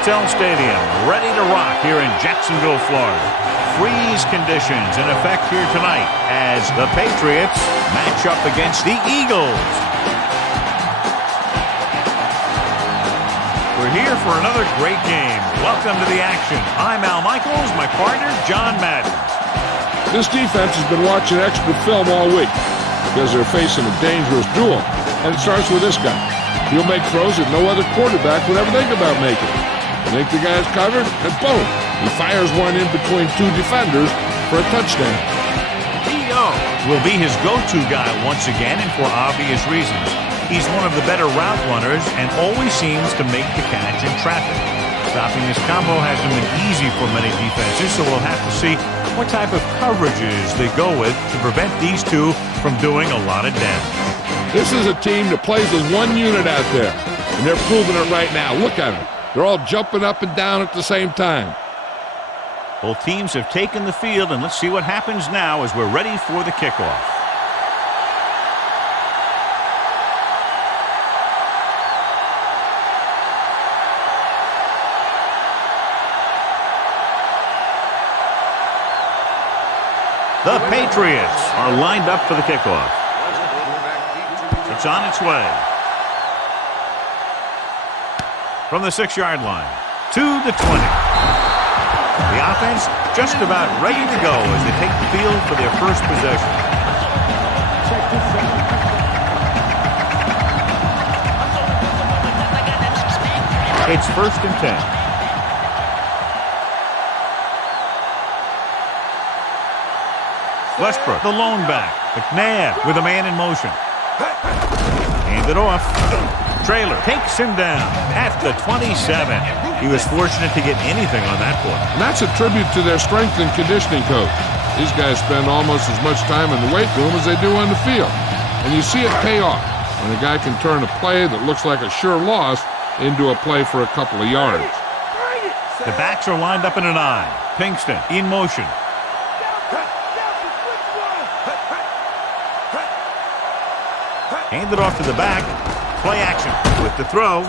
Hotel Stadium, ready to rock here in Jacksonville, Florida. Freeze conditions in effect here tonight as the Patriots match up against the Eagles. We're here for another great game. Welcome to the action. I'm Al Michaels, my partner, John Madden. This defense has been watching extra film all week because they're facing a dangerous duel. And it starts with this guy. He'll make throws that no other quarterback would ever think about making. They think the guy's covered, and boom, he fires one in between two defenders for a touchdown. T.O. will be his go-to guy once again, and for obvious reasons. He's one of the better route runners and always seems to make the catch in traffic. Stopping this combo hasn't been easy for many defenses, so we'll have to see what type of coverages they go with to prevent these two from doing a lot of damage. This is a team that plays as one unit out there, and they're proving it right now. Look at them. They're all jumping up and down at the same time. Both teams have taken the field, and let's see what happens now as we're ready for the kickoff. The Patriots are lined up for the kickoff. It's on its way. From the 6-yard line to the 20. The offense just about ready to go as they take the field for their first possession. It's 1st and 10. Westbrook, the lone back. McNabb with a man in motion. Hand it off. Traylor takes him down at the 27. He was fortunate to get anything on that play. And that's a tribute to their strength and conditioning coach. These guys spend almost as much time in the weight room as they do on the field. And you see it pay off when a guy can turn a play that looks like a sure loss into a play for a couple of yards. The backs are lined up in an I. Pinkston in motion. Hand it off to the back. Play action with the throw.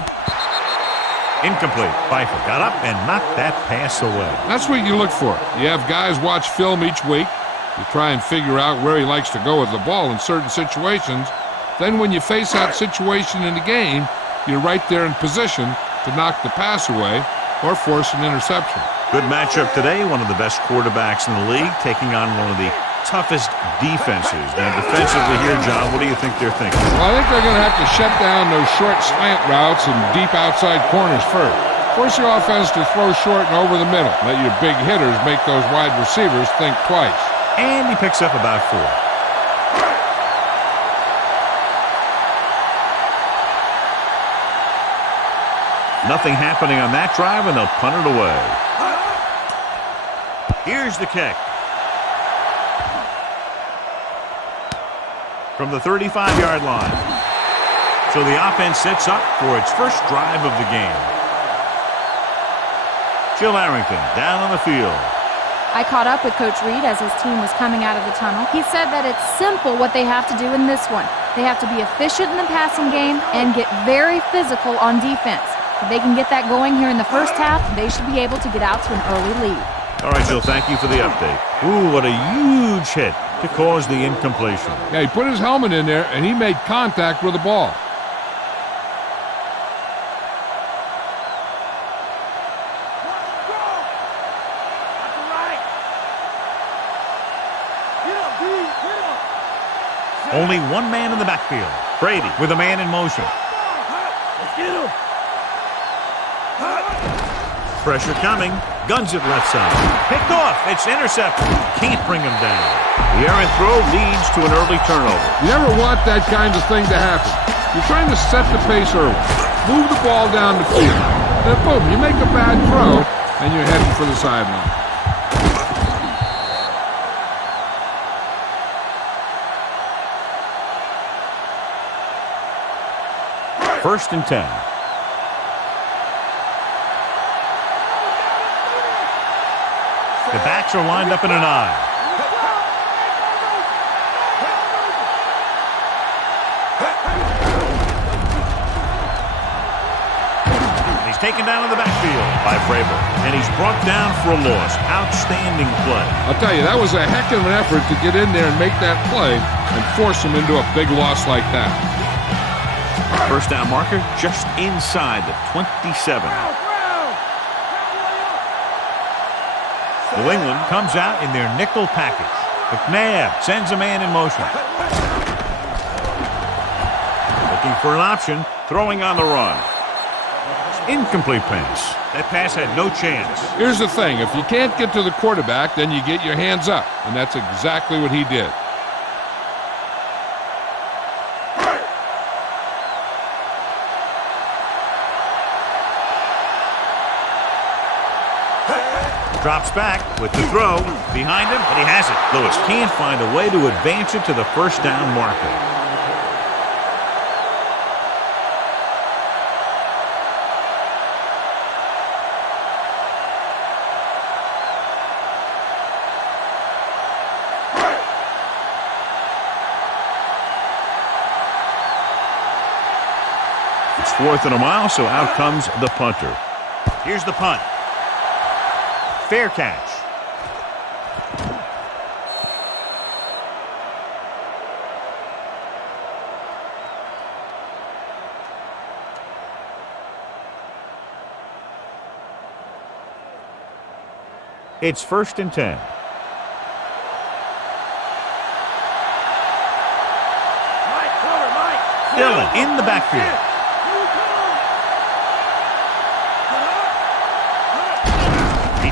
Incomplete. Pfeiffer got up and knocked that pass away. That's what you look for. You have guys watch film each week. You try and figure out where he likes to go with the ball in certain situations. Then when you face that situation in the game, you're right there in position to knock the pass away or force an interception. Good matchup today. One of the best quarterbacks in the league taking on one of the toughest defenses. Now, defensively here, John, what do you think they're thinking? Well, I think they're going to have to shut down those short slant routes and deep outside corners first. Force your offense to throw short and over the middle. Let your big hitters make those wide receivers think twice. And he picks up about 4. Nothing happening on that drive, and they'll punt it away. Here's the kick. From the 35-yard line. So the offense sets up for its first drive of the game. Jill Arrington down on the field. I caught up with Coach Reed as his team was coming out of the tunnel. He said that it's simple what they have to do in this one. They have to be efficient in the passing game and get very physical on defense. If they can get that going here in the first half, they should be able to get out to an early lead. All right, Jill, thank you for the update. Ooh, what a huge hit to cause the incompletion. Yeah, he put his helmet in there, and he made contact with the ball. Only one man in the backfield. Brady with a man in motion. Pressure coming. Guns it left side. Picked off. It's intercepted. Can't bring him down. The errant throw leads to an early turnover. You never want that kind of thing to happen. You're trying to set the pace early. Move the ball down the field. Then boom, you make a bad throw, and you're heading for the sideline. 1st and 10. The backs are lined up in an I. taken down in the backfield by Vrabel, and he's brought down for a loss. Outstanding play. I'll tell you, that was a heck of an effort to get in there and make that play and force him into a big loss like that. First down marker just inside the 27. New England comes out in their nickel package. McNabb sends a man in motion. Looking for an option, throwing on the run. Incomplete pass. That pass had no chance. Here's the thing. If you can't get to the quarterback, then you get your hands up. And that's exactly what he did. Drops back with the throw. Behind him, and he has it. Lewis can't find a way to advance it to the first down marker. It's 4th and a mile, so out comes the punter. Here's the punt. Fair catch. It's 1st and 10. Dillon in the backfield.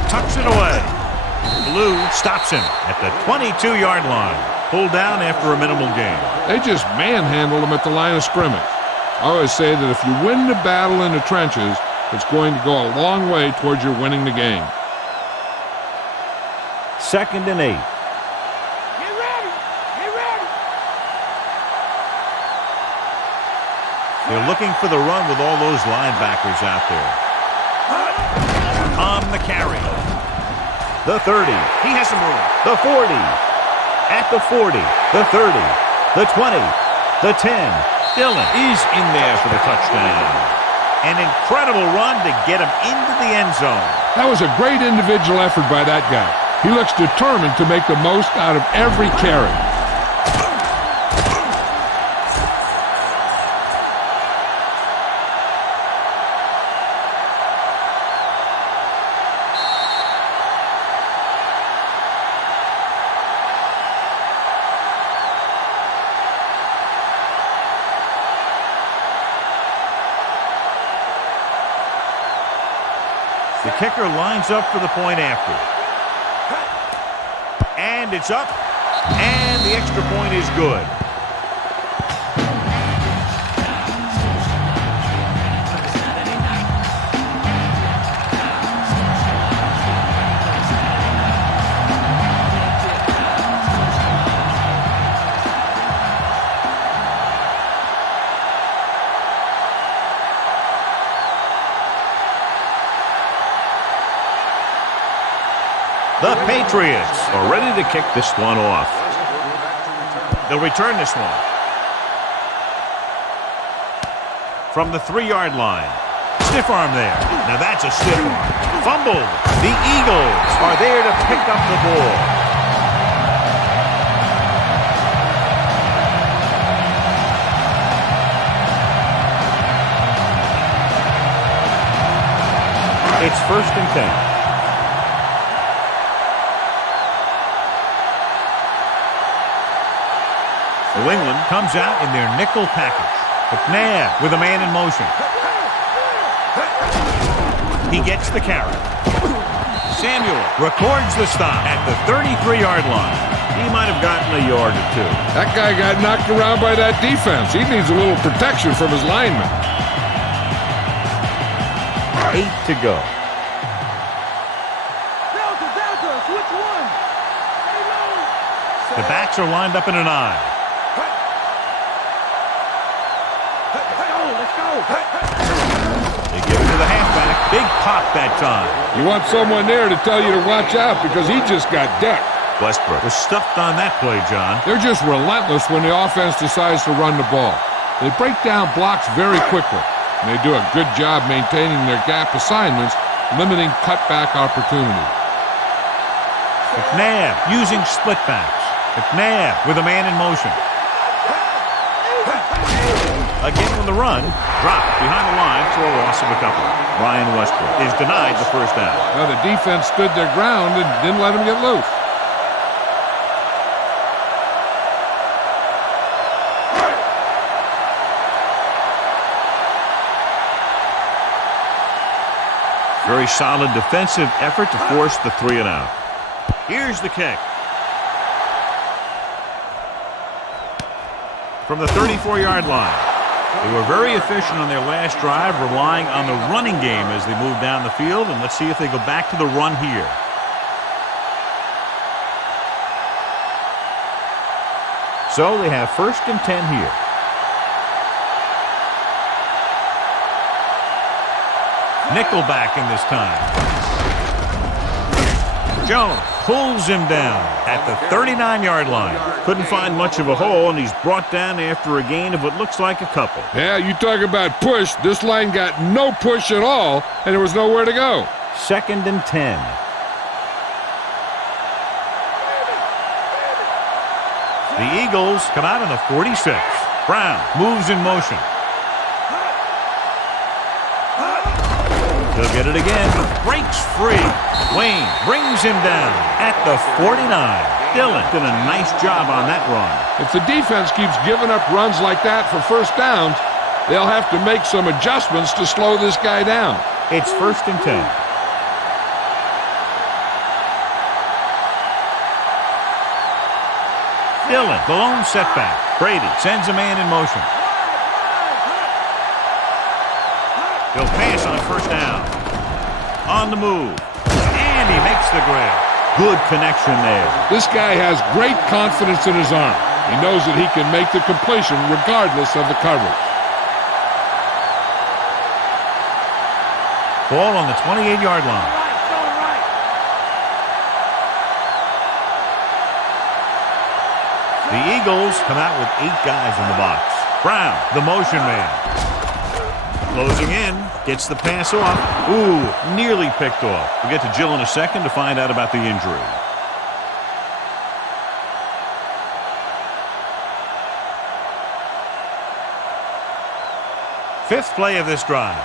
Tucks it away. Blue stops him at the 22-yard line. Pulled down after a minimal gain. They just manhandled him at the line of scrimmage. I always say that if you win the battle in the trenches, it's going to go a long way towards your winning the game. 2nd and 8. Get ready! Get ready! They're looking for the run with all those linebackers out there. On the carry. The 30. He has some room. The 40. At the 40. The 30. The 20. The 10. Dillon is in there for the touchdown. An incredible run to get him into the end zone. That was a great individual effort by that guy. He looks determined to make the most out of every carry. The kicker lines up for the point after. And it's up. And the extra point is good. The Patriots are ready to kick this one off. They'll return this one. From the 3-yard line. Stiff arm there. Now that's a stiff arm. Fumbled. The Eagles are there to pick up the ball. It's 1st and 10. New England comes out in their nickel package. McNabb with a man in motion. He gets the carry. Samuel records the stop at the 33-yard line. He might have gotten a yard or two. That guy got knocked around by that defense. He needs a little protection from his linemen. 8 to go. Delta, switch one. The backs are lined up in an eye. They give it to the halfback. Big pop that time. You want someone there to tell you to watch out because he just got decked. Westbrook was stuffed on that play, John. They're just relentless when the offense decides to run the ball. They break down blocks very quickly. And they do a good job maintaining their gap assignments, limiting cutback opportunity. McNabb using split backs. McNabb with a man in motion. Again on the run, dropped behind the line for a loss of a couple. Ryan Westbrook is denied the first down. Now the defense stood their ground and didn't let him get loose. Very solid defensive effort to force the 3-and-out. Here's the kick. From the 34-yard line. They were very efficient on their last drive, relying on the running game as they moved down the field. And let's see if they go back to the run here. So they have 1st and 10 here. Nickelback in this time. Jones pulls him down at the 39-yard line. Couldn't find much of a hole, and he's brought down after a gain of what looks like a couple. Yeah, you talk about push. This line got no push at all, and there was nowhere to go. 2nd and 10. The Eagles come out on the 46. Brown moves in motion. He'll get it again. Breaks free. Wayne brings him down at the 49. Dillon did a nice job on that run. If the defense keeps giving up runs like that for first downs, they'll have to make some adjustments to slow this guy down. It's 1st and 10. Dillon, the lone setback. Brady sends a man in motion. He'll pass on 1st down. On the move. And he makes the grab. Good connection there. This guy has great confidence in his arm. He knows that he can make the completion regardless of the coverage. Ball on the 28-yard line. The Eagles come out with 8 guys in the box. Brown, the motion man. Closing in, gets the pass off. Ooh, nearly picked off. We'll get to Jill in a second to find out about the injury. Fifth play of this drive.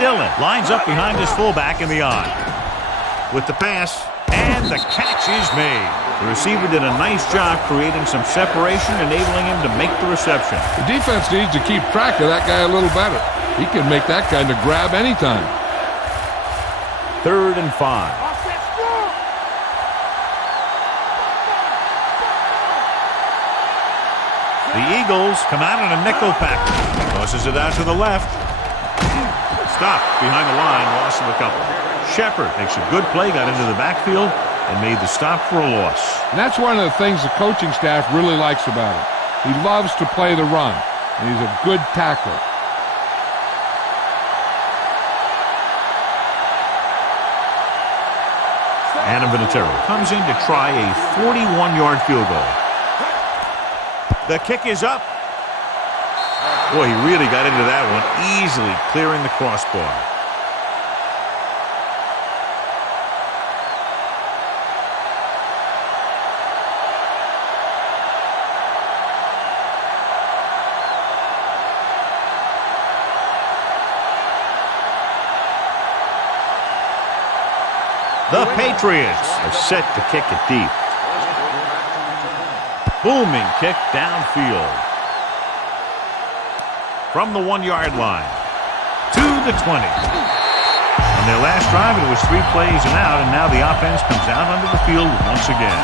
Dillon lines up behind his fullback in the eye. With the pass, and the catch is made. The receiver did a nice job creating some separation, enabling him to make the reception. The defense needs to keep track of that guy a little better. He can make that kind of grab anytime. 3rd and 5. The Eagles come out in a nickel package. Tosses it out to the left. Stopped behind the line, loss of a couple. Shepard makes a good play, got into the backfield, and made the stop for a loss. And that's one of the things the coaching staff really likes about him. He loves to play the run, and he's a good tackler. Adam Vinatieri comes in to try a 41-yard field goal. The kick is up. Boy, he really got into that one, easily clearing the crossbar. The Patriots are set to kick it deep. Booming kick downfield. From the 1-yard line to the 20. On their last drive, it was 3 plays and out, and now the offense comes out onto the field once again.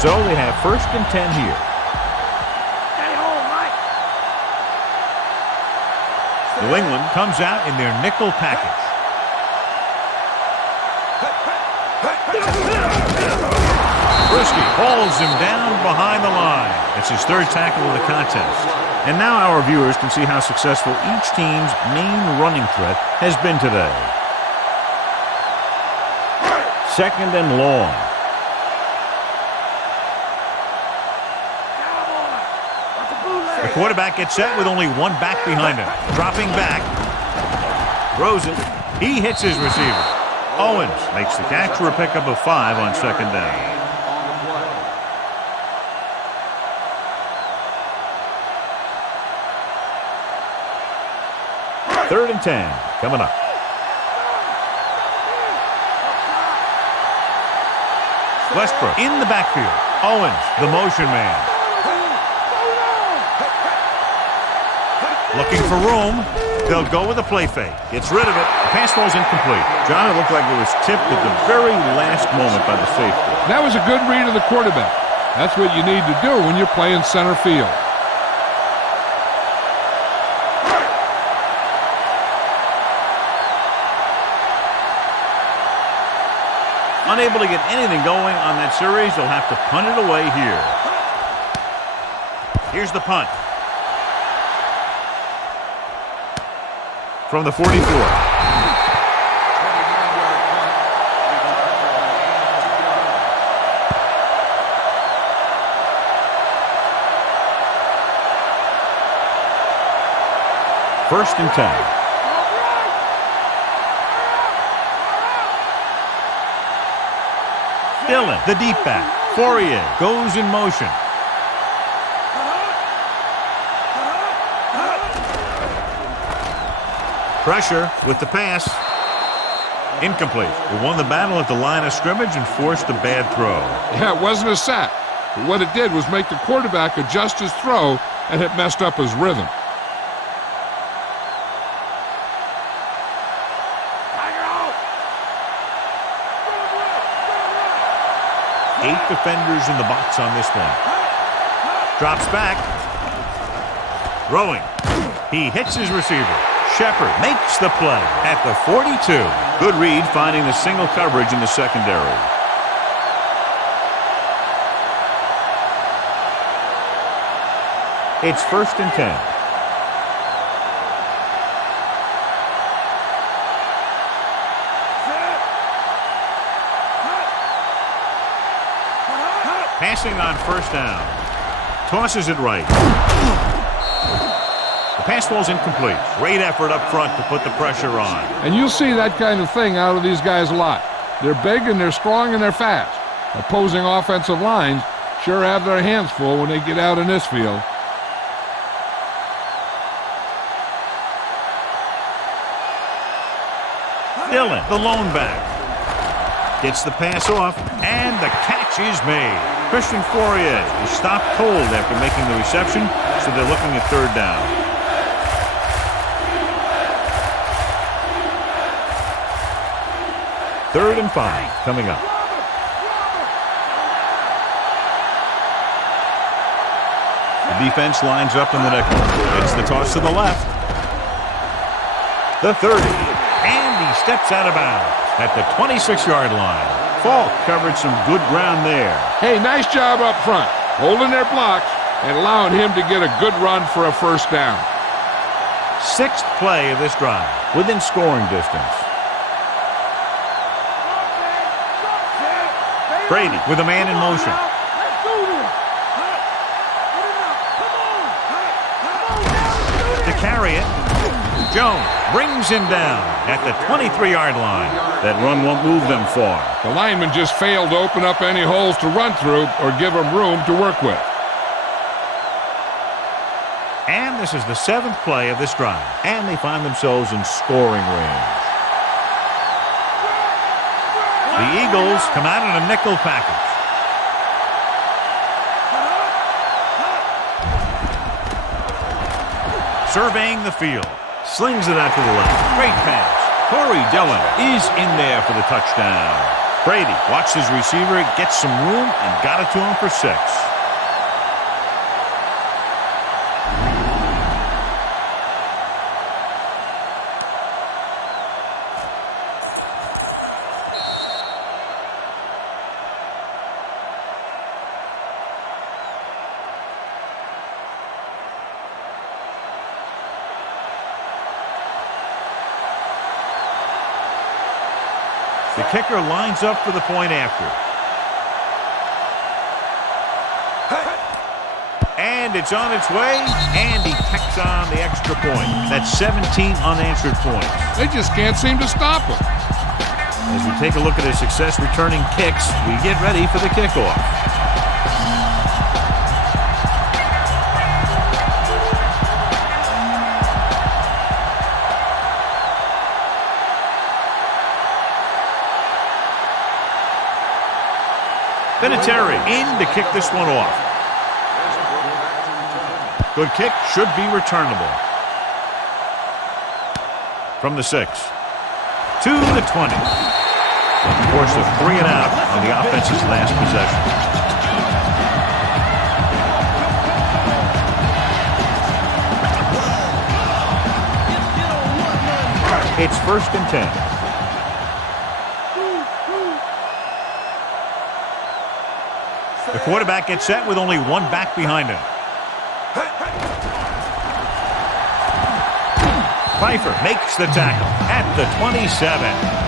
So they have 1st and 10 here. New England comes out in their nickel package. Brisky hauls him down behind the line. It's his 3rd tackle of the contest. And now our viewers can see how successful each team's main running threat has been today. Second and long. The quarterback gets set with only one back behind him. Dropping back. Throws it. He hits his receiver. Owens makes the catch for a pickup of 5 on second down. Third and 10 coming up. Westbrook in the backfield. Owens, the motion man. Looking for room. They'll go with a play fake. Gets rid of it. The pass ball's incomplete. John, it looked like it was tipped at the very last moment by the safety. That was a good read of the quarterback. That's what you need to do when you're playing center field. Unable to get anything going on that series, they'll have to punt it away here. Here's the punt. From the 44. First and 10. Dillon, the deep back. Fourier goes in motion. Pressure with the pass. Incomplete. They won the battle at the line of scrimmage and forced a bad throw. Yeah, it wasn't a sack. But what it did was make the quarterback adjust his throw, and it messed up his rhythm. Eight defenders in the box on this one. Drops back. Throwing. He hits his receiver. Shepard makes the play at the 42. Good read finding the single coverage in the secondary. It's first and 10. Passing on first down. Tosses it right. The pass ball's incomplete. Great effort up front to put the pressure on. And you'll see that kind of thing out of these guys a lot. They're big and they're strong and they're fast. Opposing offensive lines sure have their hands full when they get out in this field. Dillon, the lone back. Gets the pass off, and the catch is made. Christian Fourier is stopped cold after making the reception, so they're looking at third down. Third and 5 coming up. The defense lines up in the nickel. It's the toss to the left. The 30, and he steps out of bounds at the 26-yard line. Falk covered some good ground there. Hey, nice job up front, holding their blocks and allowing him to get a good run for a first down. Sixth play of this drive, within scoring distance. Brady with a man in motion. To carry it, Jones brings him down at the 23-yard line. That run won't move them far. The lineman just failed to open up any holes to run through or give him room to work with. And this is the seventh play of this drive, and they find themselves in scoring range. The Eagles come out in a nickel package. Surveying the field. Slings it out to the left. Great pass. Corey Dillon is in there for the touchdown. Brady watched his receiver, gets some room, and got it to him for 6. The kicker lines up for the point after. And it's on its way, and he tacks on the extra point. That's 17 unanswered points. They just can't seem to stop him. As we take a look at his success returning kicks, we get ready for the kickoff. Vinatieri in to kick this one off. Good kick, should be returnable. From the 6 to the 20. Of course, a 3 and out on the offense's last possession. It's 1st and 10. The quarterback gets set with only one back behind him. Pfeiffer makes the tackle at the 27.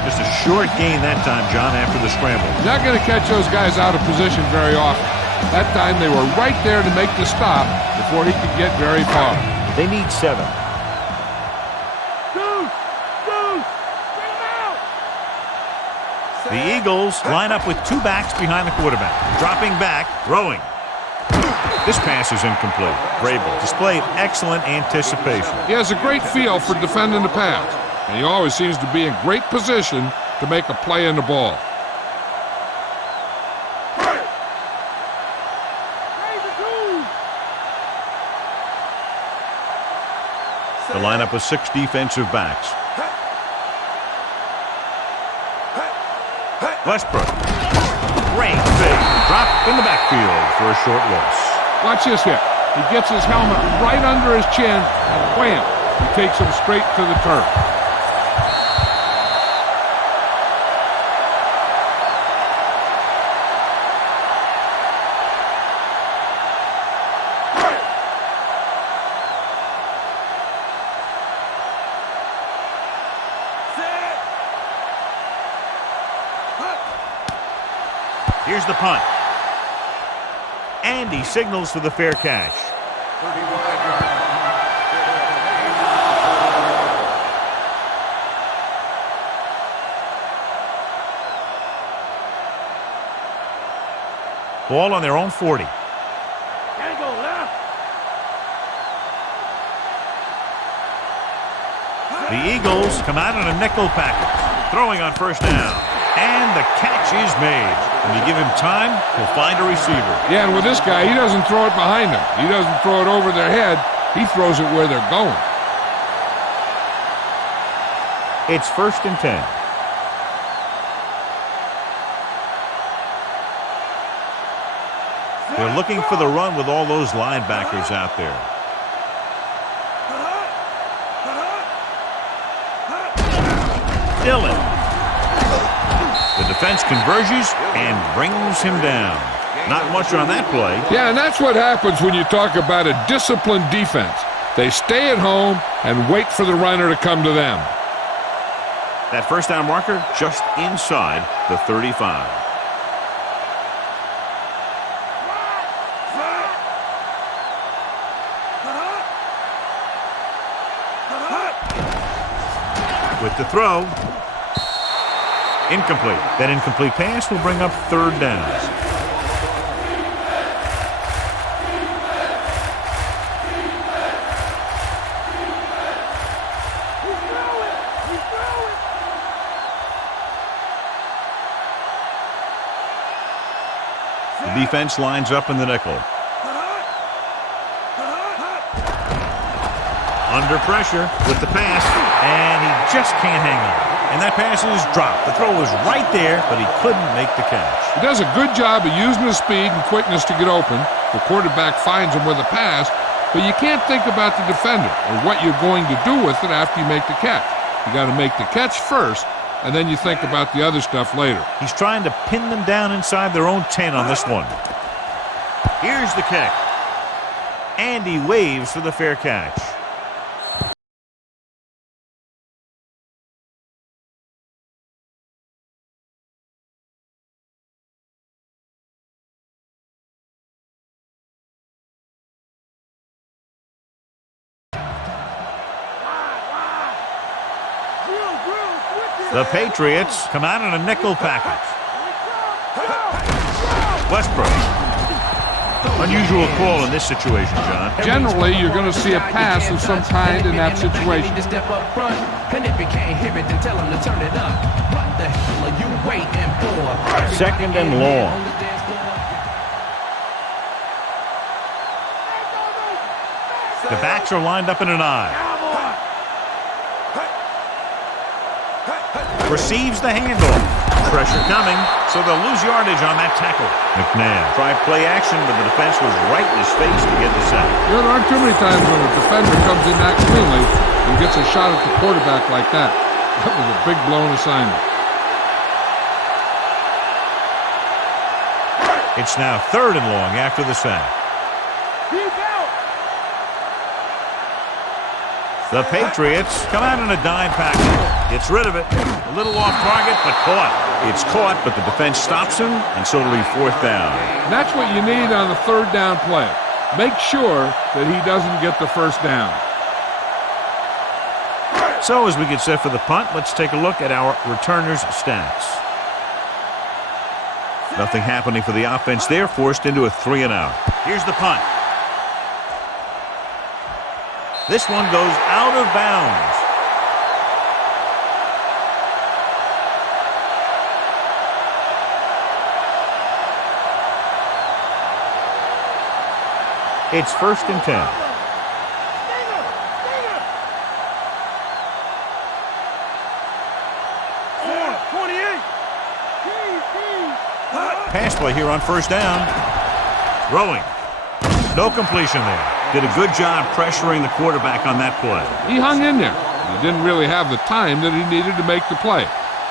Just a short gain that time, John, after the scramble. Not going to catch those guys out of position very often. That time they were right there to make the stop before he could get very far. They need 7. The Eagles line up with 2 backs behind the quarterback. Dropping back, throwing. This pass is incomplete. Vrabel displayed excellent anticipation. He has a great feel for defending the pass, and he always seems to be in great position to make a play in the ball. The lineup with 6 defensive backs. Westbrook. Great fake. Drop in the backfield for a short loss. Watch this hit. He gets his helmet right under his chin, and wham! He takes him straight to the turf. Here's the punt. And he signals for the fair catch. Ball on their own 40. The Eagles come out in a nickel package. Throwing on 1st down. And the catch is made. When you give him time, he'll find a receiver. Yeah, and with this guy, he doesn't throw it behind them. He doesn't throw it over their head. He throws it where they're going. It's 1st and 10. They're looking for the run with all those linebackers out there. Dillon. The defense converges and brings him down. Not much on that play. Yeah, and that's what happens when you talk about a disciplined defense. They stay at home and wait for the runner to come to them. That 1st down marker just inside the 35. With the throw. Incomplete. That incomplete pass will bring up 3rd down. The defense lines up in the nickel. Under pressure with the pass, and he just can't hang on. And that pass is dropped. The throw was right there, but he couldn't make the catch. He does a good job of using his speed and quickness to get open. The quarterback finds him with a pass, but you can't think about the defender or what you're going to do with it after you make the catch. You got to make the catch first, and then you think about the other stuff later. He's trying to pin them down inside their own 10 on this one. Here's the kick. And he waves for the fair catch. The Patriots come out in a nickel package. Westbrook. Unusual call in this situation, John. Generally, you're going to see a pass of some kind in that situation. Step up front, and if you can't hear it, then tell them to turn it up. What the hell are you waiting for? Second and long. The backs are lined up in an eye. Receives the handoff. Pressure coming, so they'll lose yardage on that tackle. McNabb tried play action, but the defense was right in his face to get the sack. There aren't too many times when a defender comes in that cleanly and gets a shot at the quarterback like that. That was a big blown assignment. It's now third and long after the sack. The Patriots come out in a dime package. Gets rid of it. A little off target, but caught. It's caught, but the defense stops him, and so it'll be fourth down. And that's what you need on the third down play. Make sure that he doesn't get the first down. So as we get set for the punt, let's take a look at our returners' stats. Nothing happening for the offense there, forced into a 3-and-out. Here's the punt. This one goes out of bounds. It's 1st and 10. Pass play here on 1st down. Throwing. No completion there. Did a good job pressuring the quarterback on that play. He hung in there. He didn't really have the time that he needed to make the play.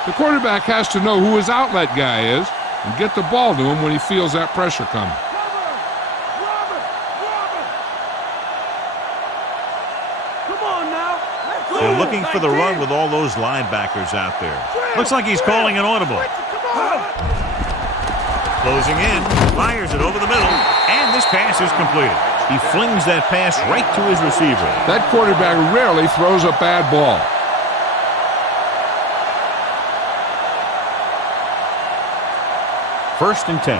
The quarterback has to know who his outlet guy is and get the ball to him when he feels that pressure coming. They're looking for the run with all those linebackers out there. Looks like he's calling an audible. Closing in, fires it over the middle, and this pass is completed. He flings that pass right to his receiver. That quarterback rarely throws a bad ball. First and 10.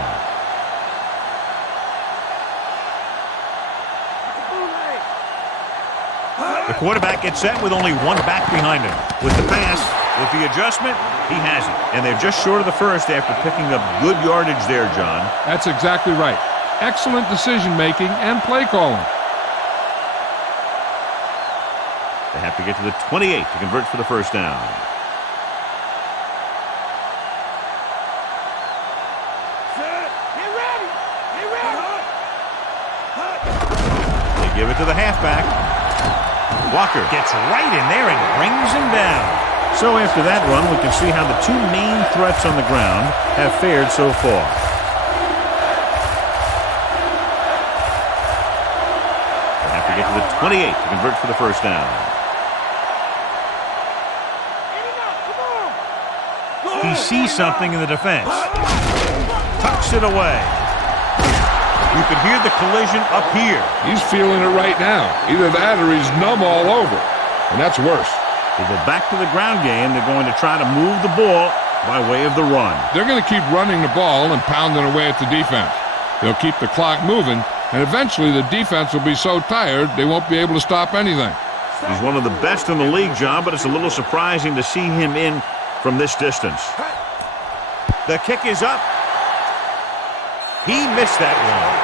The quarterback gets set with only one back behind him. With the pass, with the adjustment, he has it. And they're just short of the first after picking up good yardage there, John. That's exactly right. Excellent decision-making and play calling. They have to get to the 28 to convert for the first down. They give it to the halfback. Walker gets right in there and brings him down. So after that run, we can see how the two main threats on the ground have fared so far. They have to get to the 28 to convert for the first down. He sees something in the defense. Tucks it away. You can hear the collision up here. He's feeling it right now. Either that or he's numb all over. And that's worse. They go back to the ground game. They're going to try to move the ball by way of the run. They're going to keep running the ball and pounding away at the defense. They'll keep the clock moving, and eventually the defense will be so tired they won't be able to stop anything. He's one of the best in the league, John, but it's a little surprising to see him in from this distance. The kick is up. He missed that one.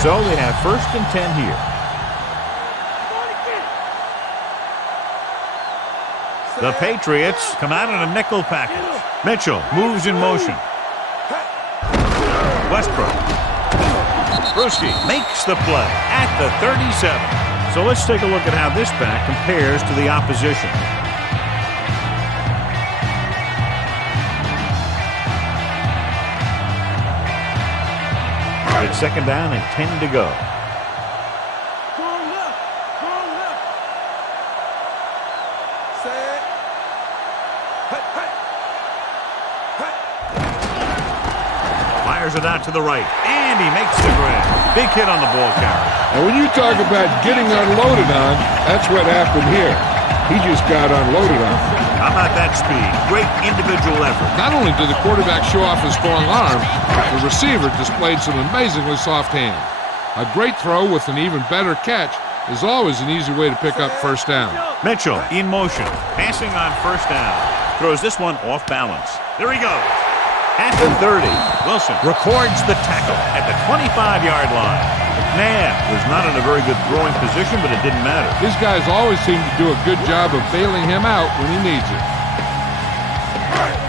So they have 1st and 10 here. The Patriots come out in a nickel package. Mitchell moves in motion. Westbrook. Brewski makes the play at the 37. So let's take a look at how this back compares to the opposition. It's 2nd down and 10 to go. Fires it out to the right. And he makes the grab. Big hit on the ball carrier. And when you talk about getting unloaded on, that's what happened here. He just got unloaded on. How about that speed? Great individual effort. Not only did the quarterback show off his strong arm, the receiver displayed some amazingly soft hands. A great throw with an even better catch is always an easy way to pick up first down. Mitchell in motion, passing on first down. Throws this one off balance. There he goes. At the 30, Wilson records the tackle at the 25-yard line. McNabb was not in a very good throwing position, but it didn't matter. These guys always seem to do a good job of bailing him out when he needs it.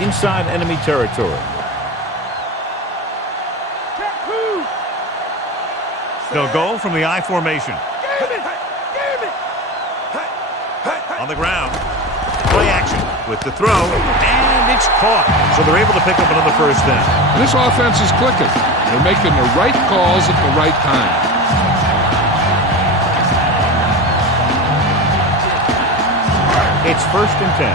Inside enemy territory. They'll go from the I formation. On the ground. Play action with the throw, and it's caught. So they're able to pick up another first down. This offense is clicking. They're making the right calls at the right time. It's 1st and 10.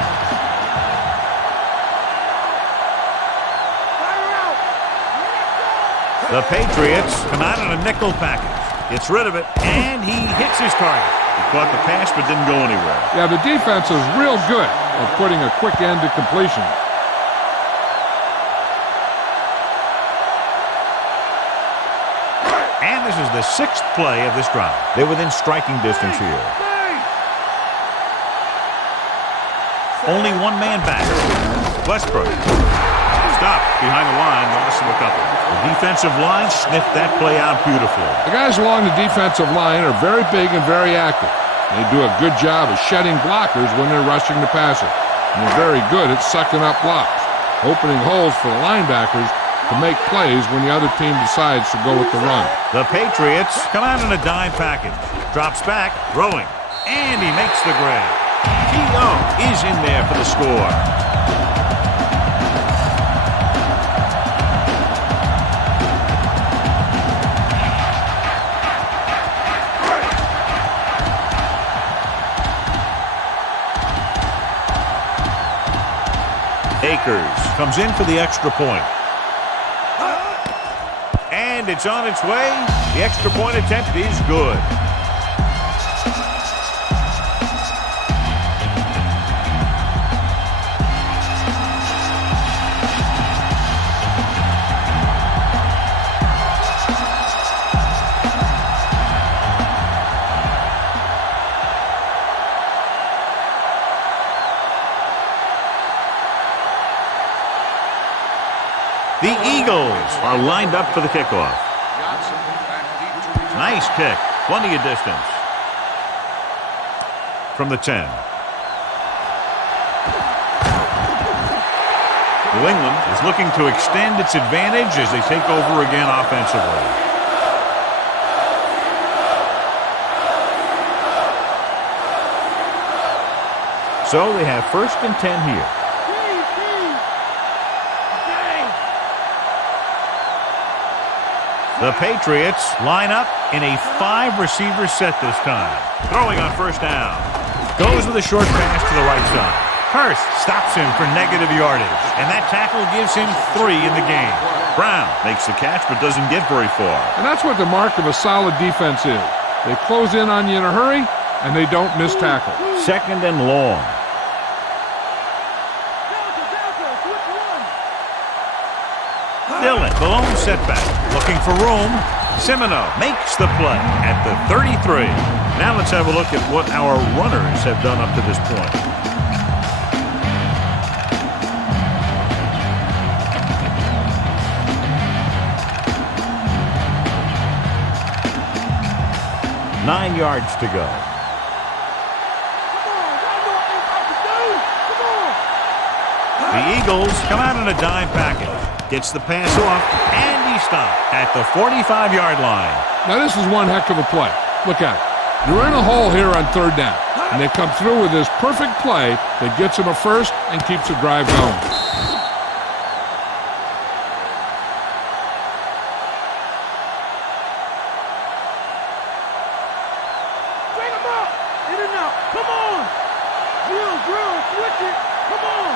The Patriots come out in a nickel package. Gets rid of it, and he hits his target. He caught the pass but didn't go anywhere. Yeah, the defense is real good at putting a quick end to completion. And this is the 6th play of this drive. They're within striking distance here. Only one man back. Westbrook. Stopped behind the line, lost him a couple. The defensive line sniffed that play out beautifully. The guys along the defensive line are very big and very active. They do a good job of shedding blockers when they're rushing the passer. And they're very good at sucking up blocks, opening holes for the linebackers to make plays when the other team decides to go with the run. The Patriots come out in a dime package. Drops back, throwing, and he makes the grab. T.O. is in there for the score. Akers comes in for the extra point. And it's on its way. The extra point attempt is good. The Eagles are lined up for the kickoff. Nice kick. Plenty of distance. From the 10. New England is looking to extend its advantage as they take over again offensively. So they have 1st and 10 here. The Patriots line up in a 5-receiver set this time. Throwing on first down. Goes with a short pass to the right side. Hurst stops him for negative yardage, and that tackle gives him 3 in the game. Brown makes the catch but doesn't get very far. And that's what the mark of a solid defense is. They close in on you in a hurry, and they don't miss tackle. 2nd and long. Dillon, the lone setback, looking for room. Semino makes the play at the 33. Now let's have a look at what our runners have done up to this point. Nine yards to go. The Eagles come out in a dime package. Gets the pass off, and he stopped at the 45-yard line. Now this is one heck of a play. Look at it. You're in a hole here on 3rd down, and they come through with this perfect play that gets them a first and keeps the drive going. Bring him up! In and out! Come on! Drill, switch it! Come on!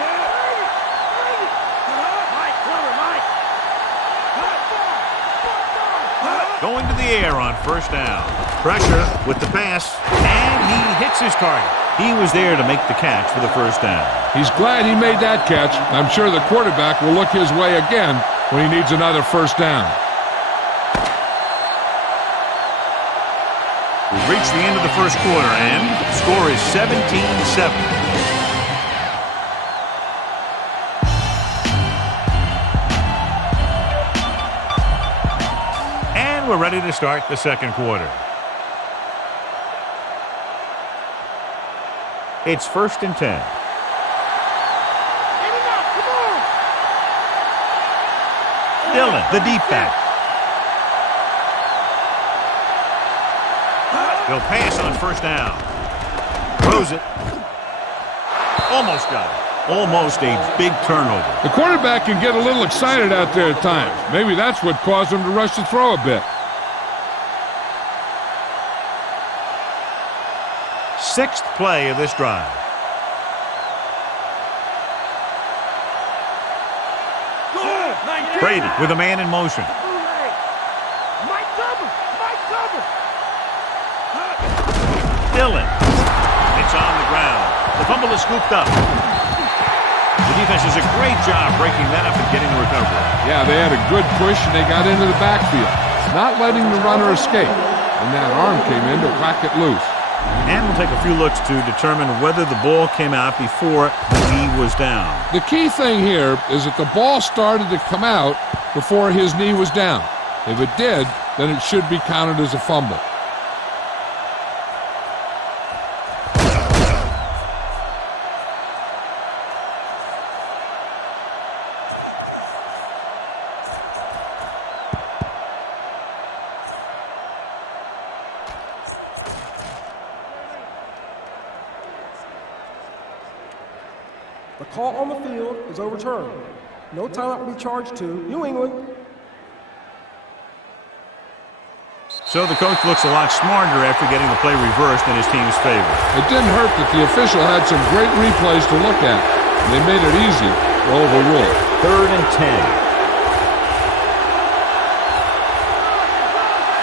Bring it! Mike, cover, Mike! Going to the air on first down. Pressure with the pass, and he hits his target. He was there to make the catch for the first down. He's glad he made that catch. I'm sure the quarterback will look his way again when he needs another first down. We've reached the end of the first quarter, and the score is 17-7. And we're ready to start the second quarter. It's 1st and 10. Dillon, the deep back. He'll pass on first down. Throws it. Almost got it. Almost a big turnover. The quarterback can get a little excited out there at times. Maybe that's what caused him to rush the throw a bit. 6th play of this drive. Brady with a man in motion. Dillon. It's on the ground. The fumble is scooped up. The defense does a great job breaking that up and getting the recovery. Yeah, they had a good push and they got into the backfield, not letting the runner escape. And that arm came in to whack it loose. And we'll take a few looks to determine whether the ball came out before the knee was down. The key thing here is that the ball started to come out before his knee was down. If it did, then it should be counted as a fumble. The call on the field is overturned. No timeout will be charged to New England. So the coach looks a lot smarter after getting the play reversed in his team's favor. It didn't hurt that the official had some great replays to look at. They made it easy to overrule. 3rd and 10.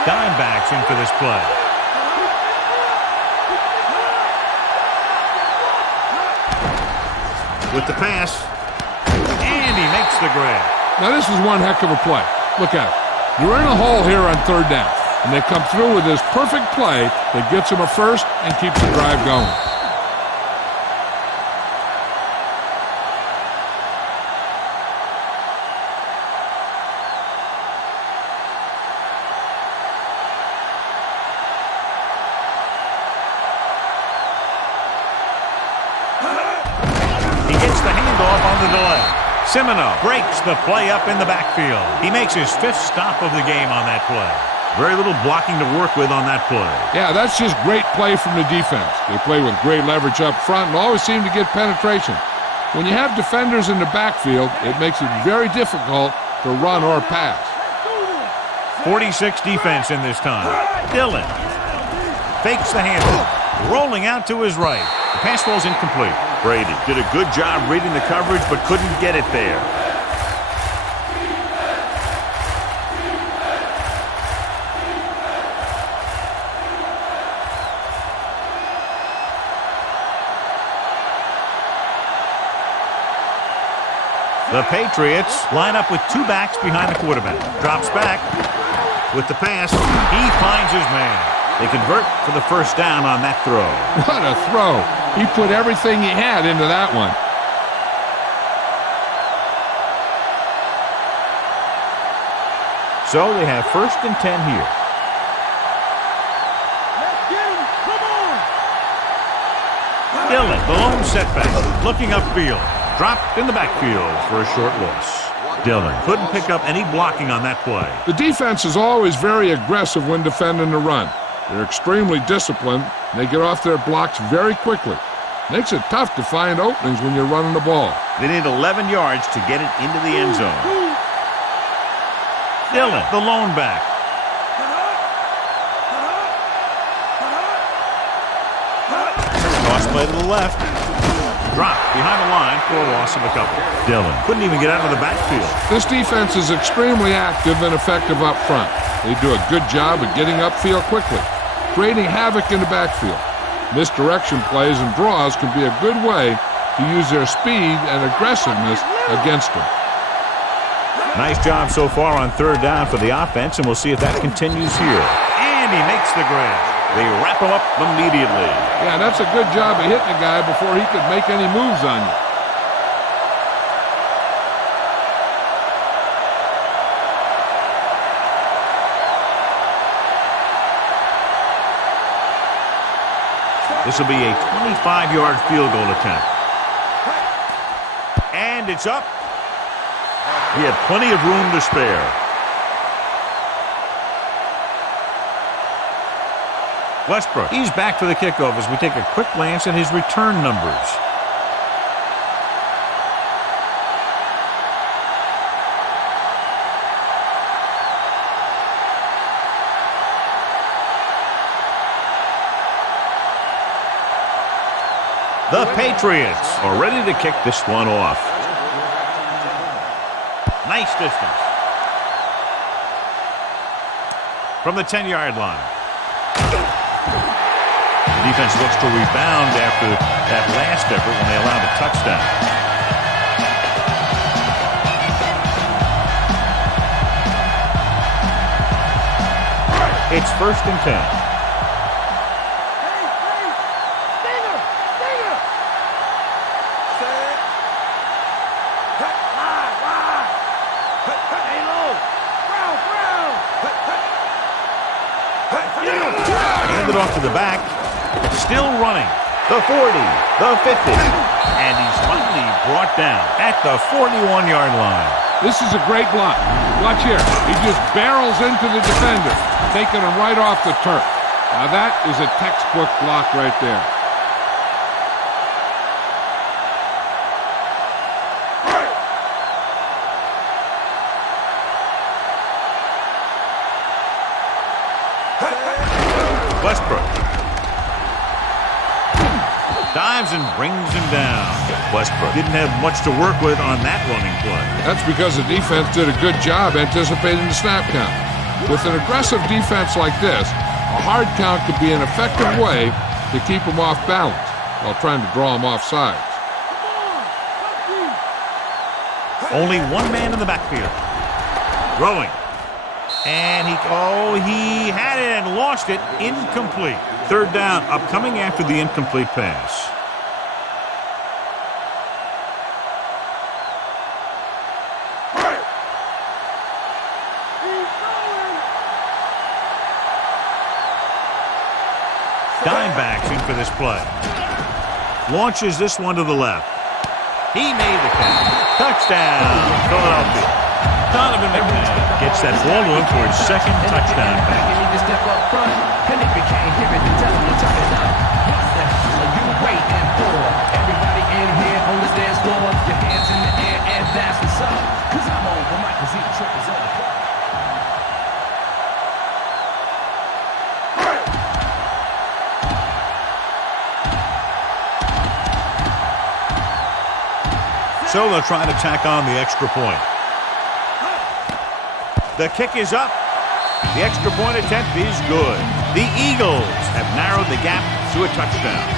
Dimebacks in for this play. With the pass, and he makes the grab. Now this is one heck of a play. Look at it. You're in a hole here on 3rd down, and they come through with this perfect play that gets them a first and keeps the drive going. Semino breaks the play up in the backfield. He makes his 5th stop of the game on that play. Very little blocking to work with on that play. Yeah, that's just great play from the defense. They play with great leverage up front and always seem to get penetration. When you have defenders in the backfield, it makes it very difficult to run or pass. 46 defense in this time. Dillon fakes the handoff, rolling out to his right. The pass ball's incomplete. Brady did a good job reading the coverage, but couldn't get it there. The Patriots line up with 2 backs behind the quarterback. Drops back with the pass. He finds his man. They convert for the first down on that throw. What a throw. He put everything he had into that one. So they have 1st and 10 here. Let's get him. Come on. Dillon, the lone setback, looking upfield. Dropped in the backfield for a short loss. Dillon couldn't pick up any blocking on that play. The defense is always very aggressive when defending the run. They're extremely disciplined, and they get off their blocks very quickly. Makes it tough to find openings when you're running the ball. They need 11 yards to get it into the end zone. Dillon, the lone back. Toss play to the left. Dropped behind the line for a loss of a couple. Dillon couldn't even get out of the backfield. This defense is extremely active and effective up front. They do a good job of getting upfield quickly, creating havoc in the backfield. Misdirection plays and draws can be a good way to use their speed and aggressiveness against them. Nice job so far on third down for the offense, and we'll see if that continues here. And he makes the grab. They wrap him up immediately. Yeah, that's a good job of hitting a guy before he could make any moves on you. This will be a 25-yard field goal attempt. And it's up. He had plenty of room to spare. Westbrook, he's back for the kickoff as we take a quick glance at his return numbers. The Patriots are ready to kick this one off. Nice distance. From the 10-yard line. The defense looks to rebound after that last effort when they allowed a touchdown. It's 1st and 10. Off to the back, still running, the 40, the 50, and he's finally brought down at the 41-yard line. This is a great block. Watch here. He just barrels into the defender, taking him right off the turf. Now that is a textbook block right there. Westbrook dives and brings him down. Westbrook didn't have much to work with on that running play. That's because the defense did a good job anticipating the snap count. With an aggressive defense like this, a hard count could be an effective way to keep them off balance while trying to draw them off sides. Only one man in the backfield. Throwing. And he had it and lost it. Incomplete. Third down upcoming after the incomplete pass. Dimebacks in for this play. Launches this one to the left. He made the catch. Touchdown, Philadelphia. Donovan McNabb gets that ball to him for his second touchdown pass. You need to step up front, and if you can't hear it, then tell him to turn it up. What the hell are you waiting for? Everybody in here on the dance floor, your hands in the air, and that's what's up. Cause I'm on for Michael Z. Trippers on the clock. So they'll try to tack on the extra point. The kick is up. The extra point attempt is good. The Eagles have narrowed the gap to a touchdown.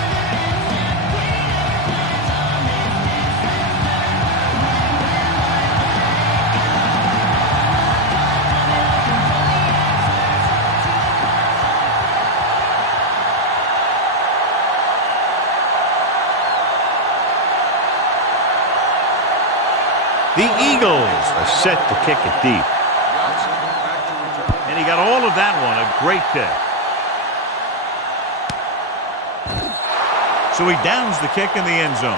The Eagles are set to kick it deep. And he got all of that one, a great kick. So he downs the kick in the end zone.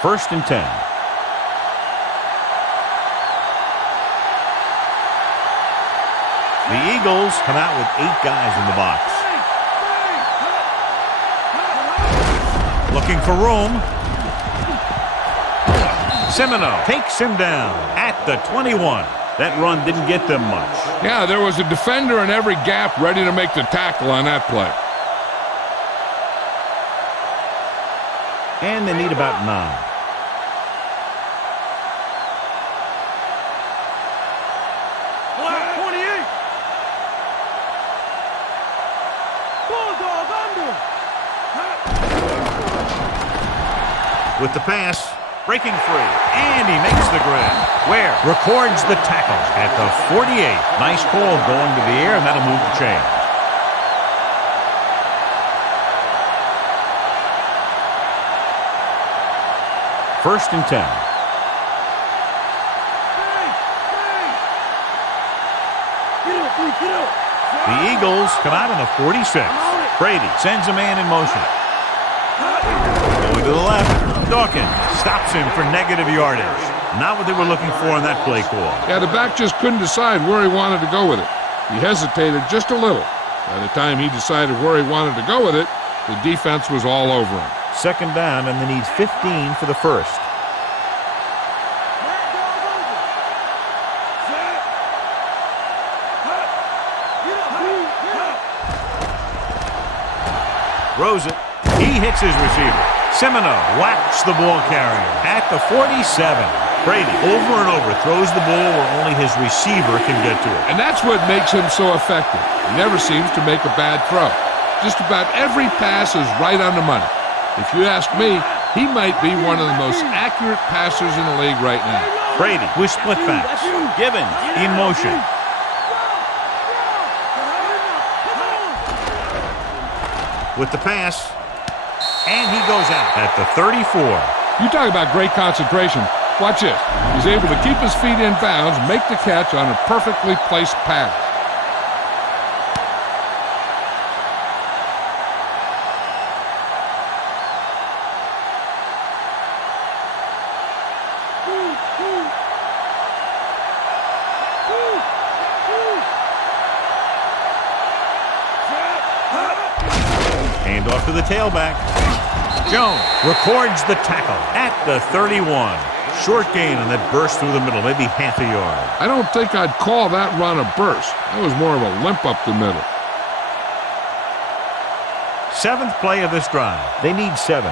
First and 10. The Eagles come out with 8 guys in the box. Looking for room. Semino takes him down at the 21. That run didn't get them much. Yeah, there was a defender in every gap ready to make the tackle on that play. And they need about 9. With the pass, breaking free, and he makes the grab. Ware records the tackle at the 48. Nice call going to the air, and that'll move the chain. First and 10. The Eagles come out on the 46. Brady sends a man in motion. Going to the left. Dawkins stops him for negative yardage. Not what they were looking for in that play call. Yeah, the back just couldn't decide where he wanted to go with it. He hesitated just a little. By the time he decided where he wanted to go with it, the defense was all over him. Second down, and they need 15 for the first. Throws it. He hits his receiver. Semino whacks the ball carrier at the 47. Brady over and over throws the ball where only his receiver can get to it. And that's what makes him so effective. He never seems to make a bad throw. Just about every pass is right on the money. If you ask me, he might be one of the most accurate passers in the league right now. Brady with split backs. Gibbons in motion. With the pass. And he goes out at the 34. You talk about great concentration. Watch this. He's able to keep his feet in bounds, make the catch on a perfectly placed pass. Hand off to the tailback. Jones records the tackle at the 31. Short gain on that burst through the middle, maybe half a yard. I don't think I'd call that run a burst. That was more of a limp up the middle. 7th play of this drive. They need 7.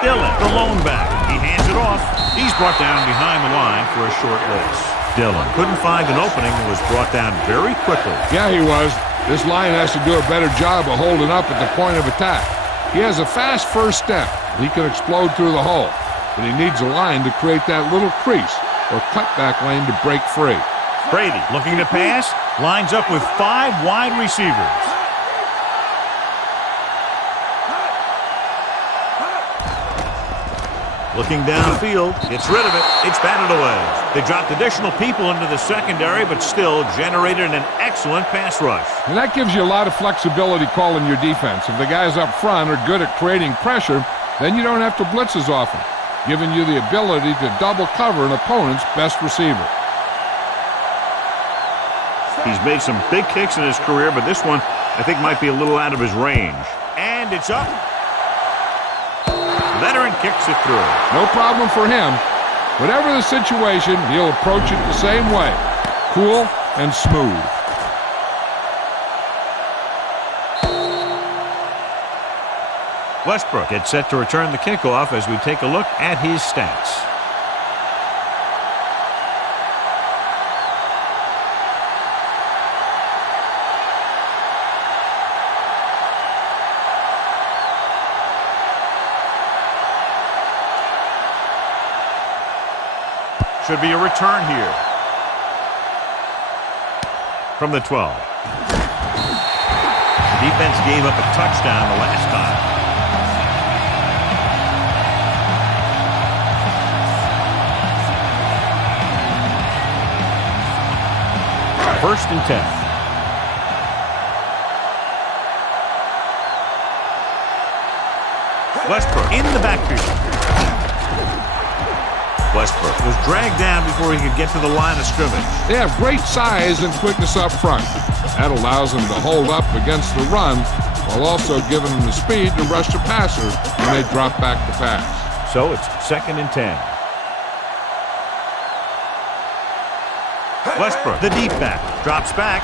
Dillon, the lone back. He hands it off. He's brought down behind the line for a short loss. Dillon couldn't find an opening and was brought down very quickly. Yeah, he was. This line has to do a better job of holding up at the point of attack. He has a fast first step. He can explode through the hole, but he needs a line to create that little crease or cutback lane to break free. Brady looking to pass, lines up with 5 wide receivers. Looking downfield, gets rid of it. It's batted away. They dropped additional people into the secondary, but still generated an excellent pass rush. And that gives you a lot of flexibility calling your defense. If the guys up front are good at creating pressure, then you don't have to blitz as often, giving you the ability to double cover an opponent's best receiver. He's made some big kicks in his career, but this one I think might be a little out of his range. And it's up. Veteran kicks it through. No problem for him. Whatever the situation, he'll approach it the same way. Cool and smooth. Westbrook gets set to return the kickoff as we take a look at his stats. Should be a return here. From the 12. The defense gave up a touchdown the last time. First and 10. Westbrook in the backfield. Westbrook was dragged down before he could get to the line of scrimmage. They have great size and quickness up front. That allows them to hold up against the run while also giving them the speed to rush the passer when they drop back to pass. So it's 2nd and 10. Westbrook, the deep back, drops back.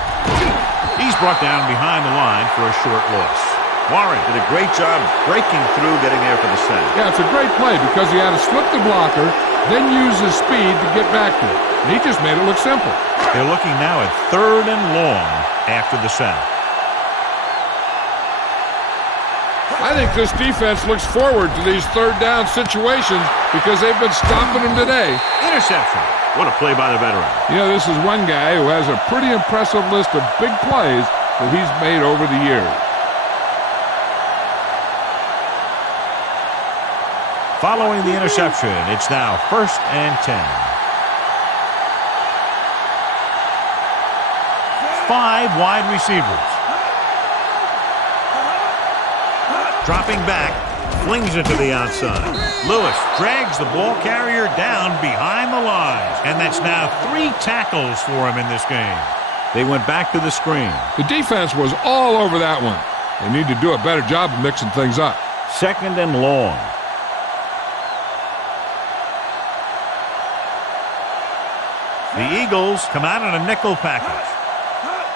He's brought down behind the line for a short loss. Warren did a great job breaking through, getting there for the sack. Yeah, it's a great play because he had to slip the blocker, then use his speed to get back to it. And he just made it look simple. They're looking now at 3rd and long after the sack. I think this defense looks forward to these 3rd down situations because they've been stopping them today. Interception. What a play by the veteran. You know, this is one guy who has a pretty impressive list of big plays that he's made over the years. Following the interception, it's now 1st and 10. 5 wide receivers. Dropping back, flings it to the outside. Lewis drags the ball carrier down behind the lines. And that's now 3 tackles for him in this game. They went back to the screen. The defense was all over that one. They need to do a better job of mixing things up. 2nd and long. The Eagles come out in a nickel package.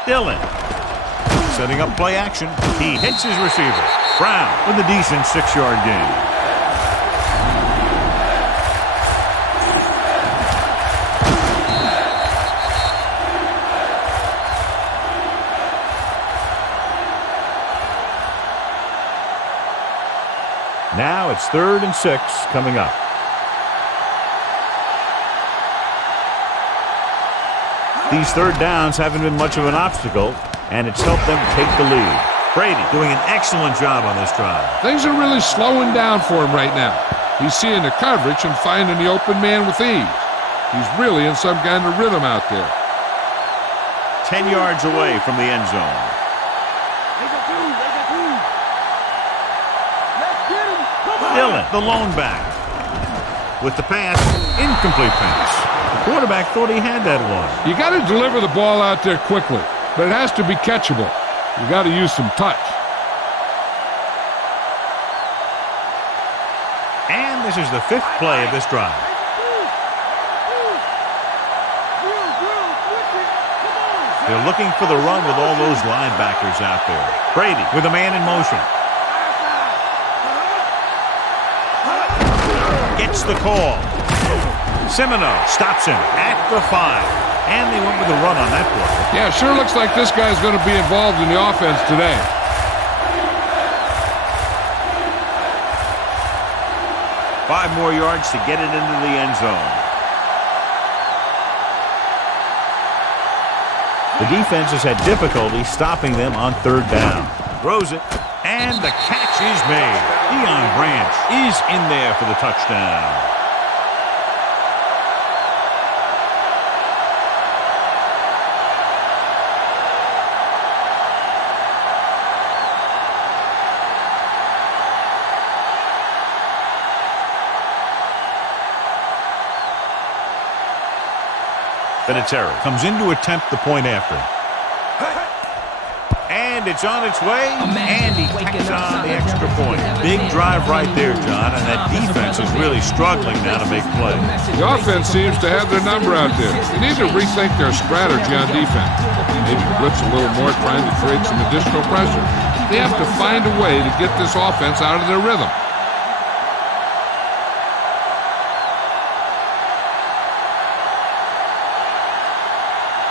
Dillon setting up play action. He hits his receiver. Brown with a decent 6-yard gain. Now it's 3rd and 6 coming up. These 3rd downs haven't been much of an obstacle, and it's helped them take the lead. Brady doing an excellent job on this drive. Things are really slowing down for him right now. He's seeing the coverage and finding the open man with ease. He's really in some kind of rhythm out there. 10 yards away from the end zone. Dillon, the lone back. With the pass, incomplete pass. The quarterback thought he had that one. You got to deliver the ball out there quickly, but it has to be catchable. You got to use some touch. And this is the 5th play of this drive. They're looking for the run with all those linebackers out there. Brady with a man in motion. Gets the call. Semino stops him at the 5. And they went with a run on that play. Yeah, sure looks like this guy's going to be involved in the offense today. Five more yards to get it into the end zone. The defense has had difficulty stopping them on 3rd down. Throws it, and the catch is made. Deion Branch is in there for the touchdown. Vinatieri comes in to attempt the point after. And it's on its way, and he tacks on the extra point. Big drive right there, John, and that defense is really struggling now to make plays. The offense seems to have their number out there. They need to rethink their strategy on defense. Maybe blitz a little more, trying to create some additional pressure. They have to find a way to get this offense out of their rhythm.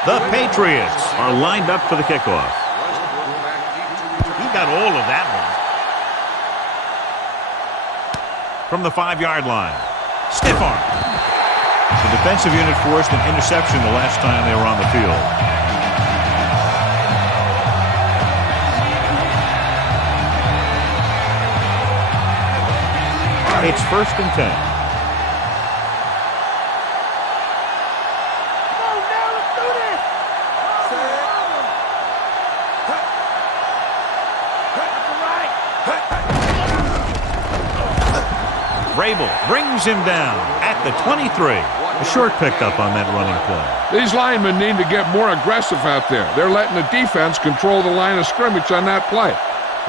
The Patriots are lined up for the kickoff. He got all of that one. From the 5-yard line. Stiff arm. The defensive unit forced an interception the last time they were on the field. It's 1st and 10. Rabel brings him down at the 23. A short pickup on that running play. These linemen need to get more aggressive out there. They're letting the defense control the line of scrimmage on that play.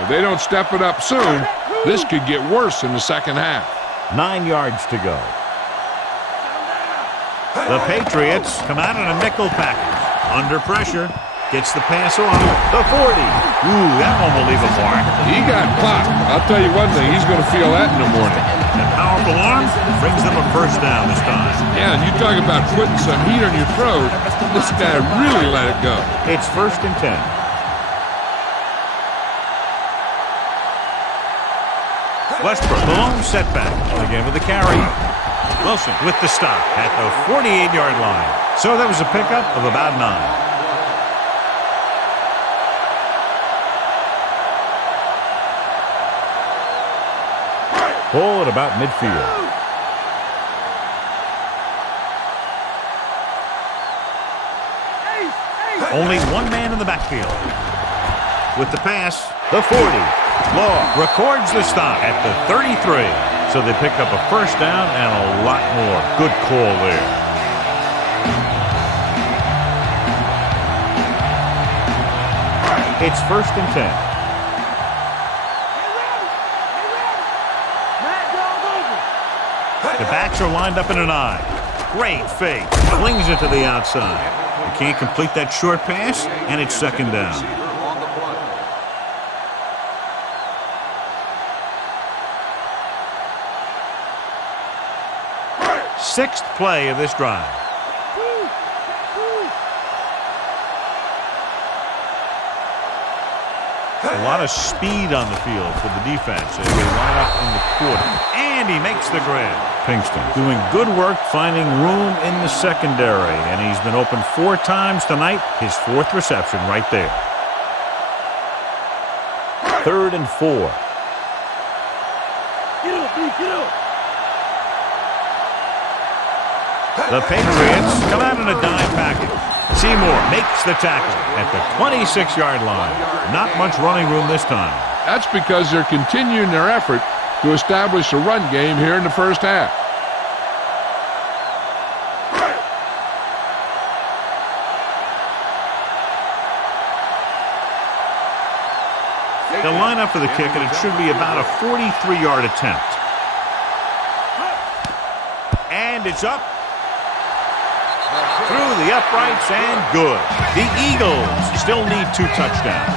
If they don't step it up soon, this could get worse in the second half. 9 yards to go. The Patriots come out in a nickel package. Under pressure. Gets the pass off. The 40. Ooh, that one will leave a mark. He got popped. I'll tell you one thing. He's going to feel that in the morning. And powerful arm brings them a first down this time. Yeah, and you talk about putting some heat on your throat. This guy really let it go. It's 1st and 10. Westbrook, the lone setback. Again with the carry. Wilson with the stop at the 48-yard line. So that was a pickup of about 9. Ball at about midfield. Only one man in the backfield. With the pass, the 40. Law records the stop at the 33. So they pick up a first down and a lot more. Good call there. It's 1st and 10. The backs are lined up in an I. Great fake. Flings it to the outside. He can't complete that short pass, and it's 2nd down. Sixth play of this drive. A lot of speed on the field for the defense as they line up in the quarter. And he makes the grab. Pinkston doing good work finding room in the secondary, and he's been open 4 times tonight. His 4th reception right there. 3rd and 4. Get up, B, get up. The Patriots come out in a dime package. Seymour makes the tackle at the 26-yard line. Not much running room this time. That's because they're continuing their effort to establish a run game here in the first half. The lineup for the kick, and it should be about a 43-yard attempt. And it's up. Through the uprights and good. The Eagles still need 2 touchdowns.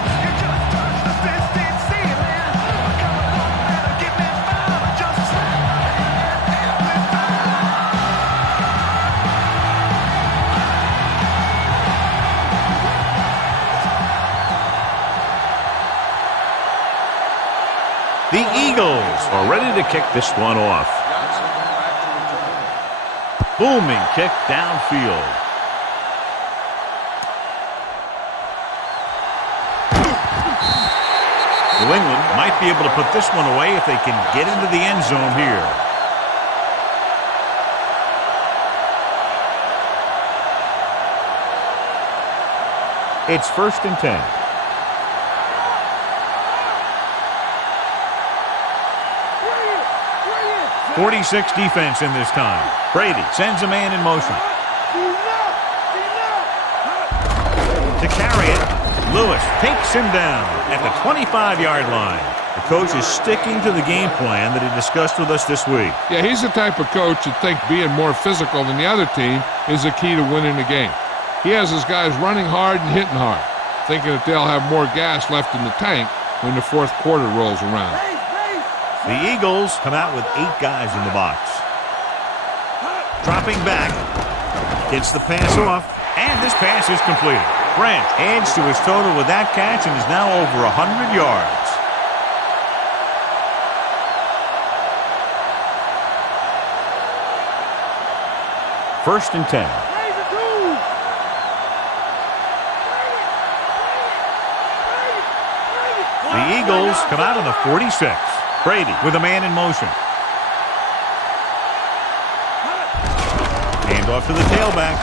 The Eagles are ready to kick this one off. Booming kick downfield. New England might be able to put this one away if they can get into the end zone here. It's 1st and 10. 46 defense in this time. Brady sends a man in motion. To carry it, Lewis takes him down at the 25-yard line. The coach is sticking to the game plan that he discussed with us this week. Yeah, he's the type of coach that thinks being more physical than the other team is the key to winning the game. He has his guys running hard and hitting hard, thinking that they'll have more gas left in the tank when the 4th quarter rolls around. The Eagles come out with 8 guys in the box. Dropping back, gets the pass off, and this pass is completed. Branch adds to his total with that catch and is now over 100 yards. First and 10. The Eagles come out on the 46. Brady with a man in motion. Hand off to the tailback.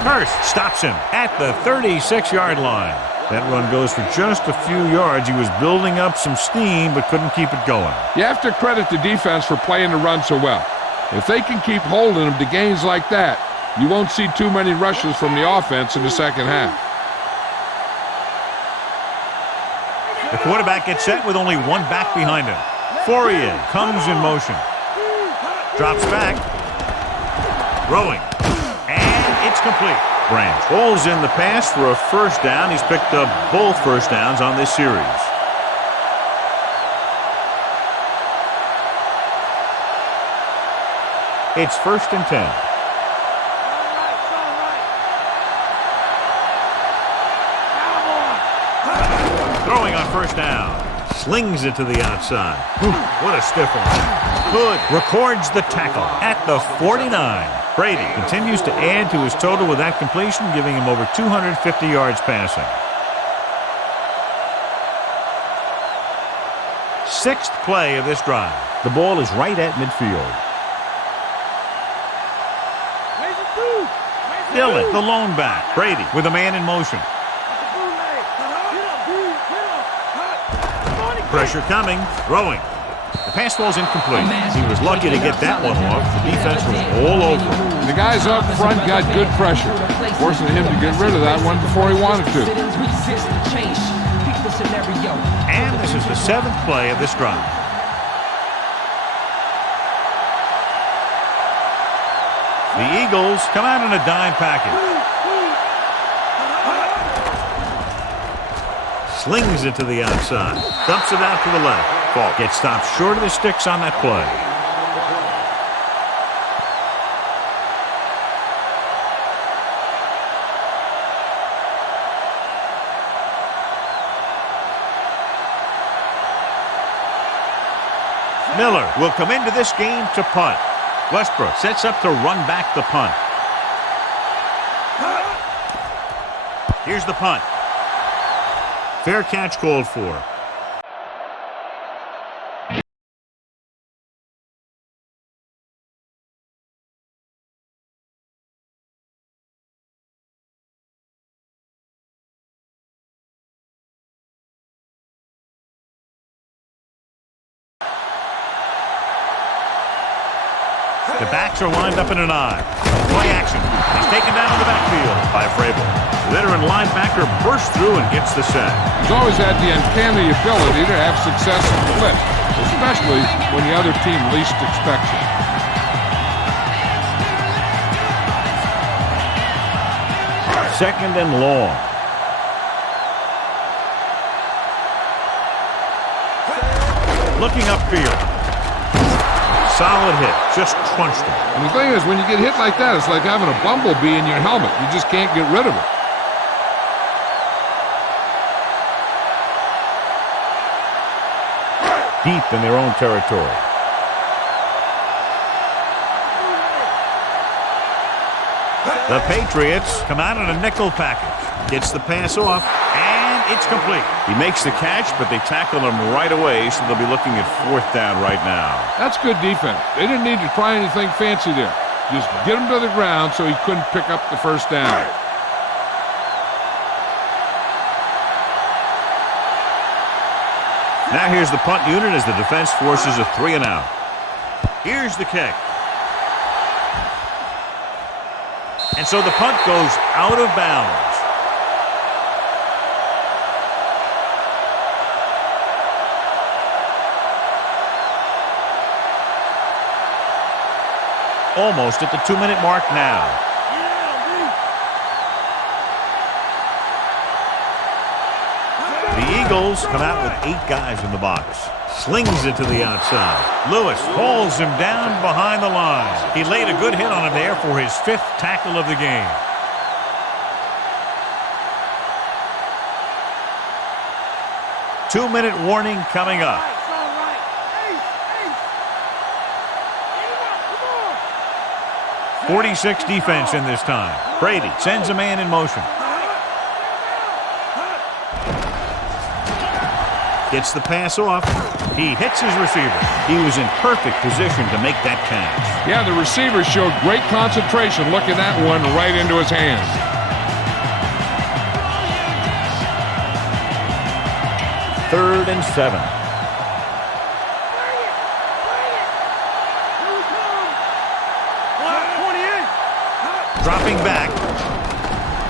Hurst stops him at the 36-yard line. That run goes for just a few yards. He was building up some steam but couldn't keep it going. You have to credit the defense for playing the run so well. If they can keep holding them to gains like that, you won't see too many rushes from the offense in the second half. The quarterback gets set with only one back behind him. Fourier comes in motion. Drops back. Throwing. And it's complete. Branch pulls in the pass for a first down. He's picked up both first downs on this series. It's 1st and 10. Throwing on first down. Slings it to the outside. What a stiff one. Hood records the tackle at the 49. Brady continues to add to his total with that completion, giving him over 250 yards passing. 6th play of this drive. The ball is right at midfield. Dillon, the lone back. Brady with a man in motion. Pressure coming. Throwing. The pass falls incomplete. He was lucky to get that one off. The defense was all over him. The guys up front got good pressure, forcing him to get rid of that one before he wanted to. And this is the 7th play of this drive. The Eagles come out in a dime package. Slings it to the outside. Dumps it out to the left. Ball gets stopped short of the sticks on that play. Miller will come into this game to punt. Westbrook sets up to run back the punt. Here's the punt. Fair catch called for. The backs are lined up in an eye. Play action. He's taken down in the backfield by Vrabel. Veteran linebacker bursts through and gets the sack. He's always had the uncanny ability to have success in the blitz, especially when the other team least expects it. Second and long. Looking upfield. Solid hit. Just crunched him. And the thing is, when you get hit like that, it's like having a bumblebee in your helmet. You just can't get rid of it. Deep in their own territory. The Patriots come out in a nickel package. Gets the pass off, and it's complete. He makes the catch, but they tackle him right away, so they'll be looking at 4th down right now. That's good defense. They didn't need to try anything fancy there. Just get him to the ground so he couldn't pick up the first down. Now here's the punt unit as the defense forces a 3-and-out. Here's the kick. And so the punt goes out of bounds. Almost at the 2-minute mark now. The Eagles come out with 8 guys in the box. Slings it to the outside. Lewis hauls him down behind the line. He laid a good hit on him there for his 5th tackle of the game. Two-minute warning coming up. 46 defense in this time. Brady sends a man in motion. Gets the pass off. He hits his receiver. He was in perfect position to make that catch. Yeah, the receiver showed great concentration looking that one right into his hands. Third and 7. Dropping back.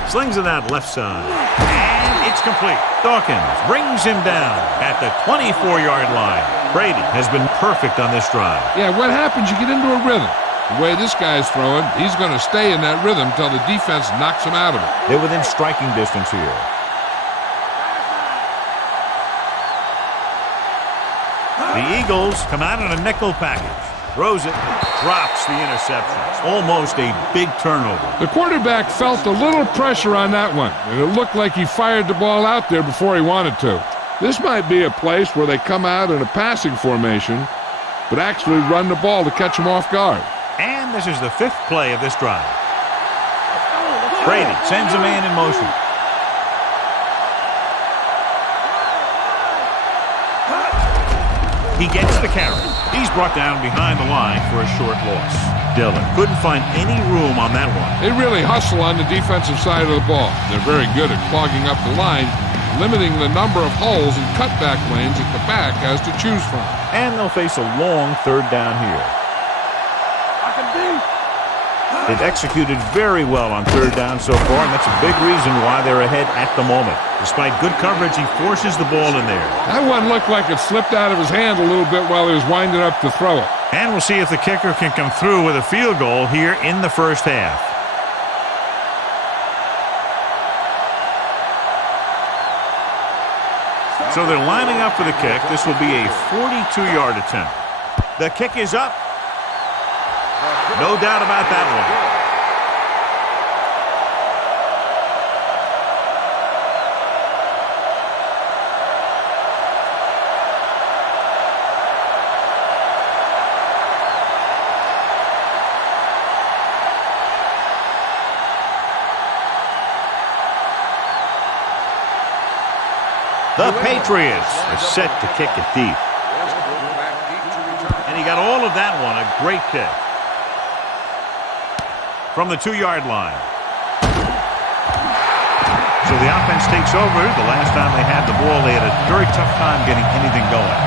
Slings it out left side. And It's complete. Dawkins brings him down at the 24-yard line. Brady has been perfect on this drive. Yeah, what happens? You get into a rhythm. The way this guy's throwing, he's going to stay in that rhythm until the defense knocks him out of it. They're within striking distance here. The Eagles come out in a nickel package. Throws it, drops the interception. Almost a big turnover. The quarterback felt a little pressure on that one, and it looked like he fired the ball out there before he wanted to. This might be a place where they come out in a passing formation, but actually run the ball to catch him off guard. And this is the 5th play of this drive. Brady sends a man in motion. He gets the carry. He's brought down behind the line for a short loss. Dillon couldn't find any room on that one. They really hustle on the defensive side of the ball. They're very good at clogging up the line, limiting the number of holes and cutback lanes that the back has to choose from. And they'll face a long 3rd down here. They've executed very well on 3rd down so far, and that's a big reason why they're ahead at the moment. Despite good coverage, he forces the ball in there. That one looked like it slipped out of his hand a little bit while he was winding up to throw it. And we'll see if the kicker can come through with a field goal here in the first half. So they're lining up for the kick. This will be a 42-yard attempt. The kick is up. No doubt about that one. The Patriots are set to kick it deep. And he got all of that one, a great kick. From the 2-yard line. So the offense takes over. The last time they had the ball, they had a very tough time getting anything going.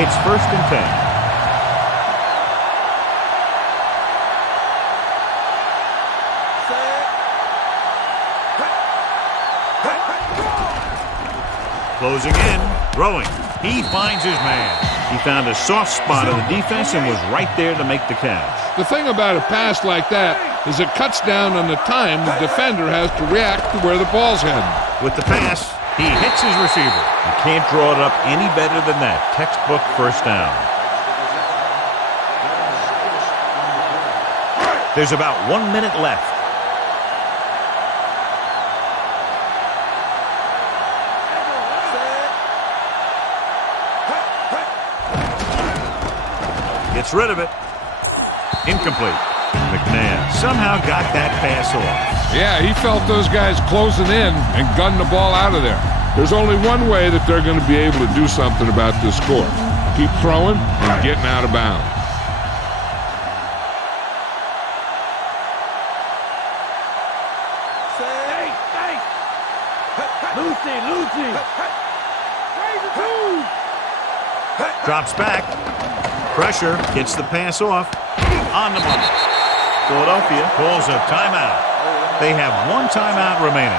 It's 1st and 10. Closing in, throwing. He finds his man. He found a soft spot in the defense and was right there to make the catch. The thing about a pass like that is it cuts down on the time the defender has to react to where the ball's heading. With the pass, he hits his receiver. You can't draw it up any better than that. Textbook 1st down. There's about 1 minute left. Gets rid of it. Incomplete. McNabb somehow got that pass off. Yeah, he felt those guys closing in and gunned the ball out of there. There's only one way that they're going to be able to do something about this score. Keep throwing and getting out of bounds. Drops back. Pressure, gets the pass off. On the money. Philadelphia calls a timeout. They have 1 timeout remaining.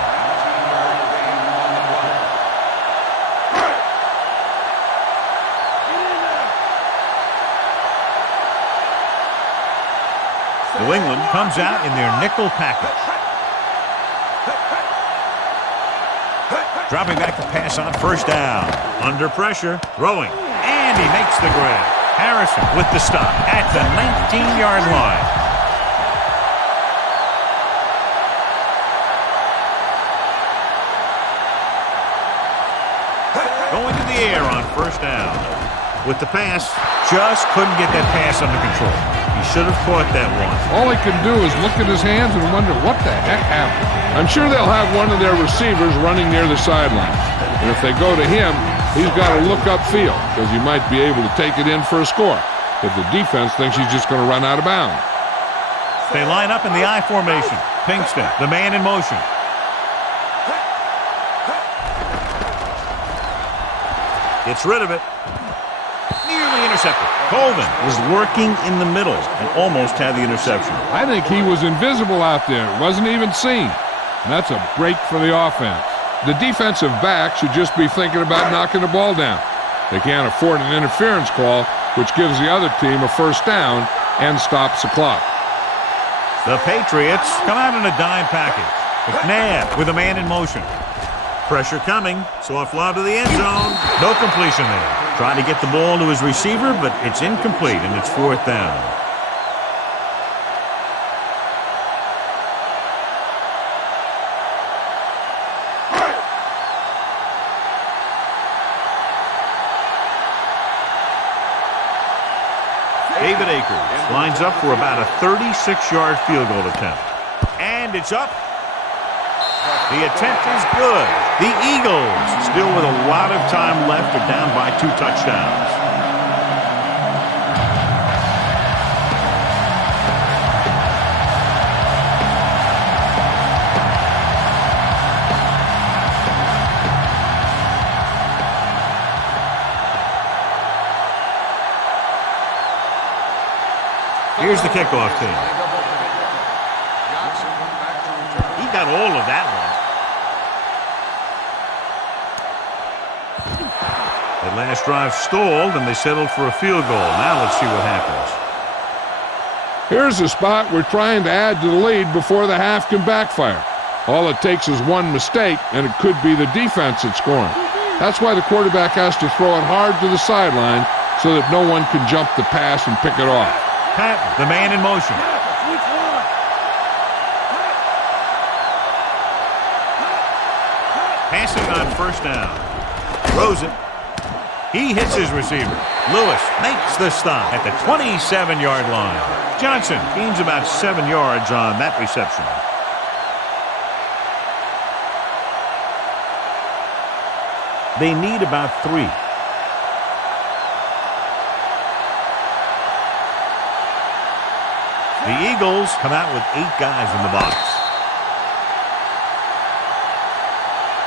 New England comes out in their nickel package. Dropping back to pass on 1st down. Under pressure, throwing. And he makes the grab. Harrison with the stop at the 19-yard line. Going to the air on 1st down. With the pass, just couldn't get that pass under control. He should have caught that one. All he can do is look at his hands and wonder what the heck happened. I'm sure they'll have one of their receivers running near the sideline. And if they go to him, he's got to look upfield because he might be able to take it in for a score if the defense thinks he's just going to run out of bounds. They line up in the I formation. Pinkston, the man in motion. Gets rid of it. Nearly intercepted. Colvin was working in the middle and almost had the interception. I think he was invisible out there. Wasn't even seen. And that's a break for the offense. The defensive back should just be thinking about knocking the ball down. They can't afford an interference call, which gives the other team a first down and stops the clock. The Patriots come out in a dime package. McNabb with a man in motion. Pressure coming. Soft lob to the end zone. No completion there. Trying to get the ball to his receiver, but it's incomplete, and it's fourth down. David Akers lines up for about a 36-yard field goal attempt. And it's up. The attempt is good. The Eagles, still with a lot of time left, are down by 2 touchdowns. Here's the kickoff team. He got all of that one. The last drive stalled, and they settled for a field goal. Now let's see what happens. Here's a spot we're trying to add to the lead before the half can backfire. All it takes is one mistake, and it could be the defense that's scoring. That's why the quarterback has to throw it hard to the sideline so that no one can jump the pass and pick it off. Patton, the man in motion. Passing on first down. Throws it. He hits his receiver. Lewis makes the stop at the 27-yard line. Johnson gains about 7 yards on that reception. They need about 3. The Eagles come out with 8 guys in the box.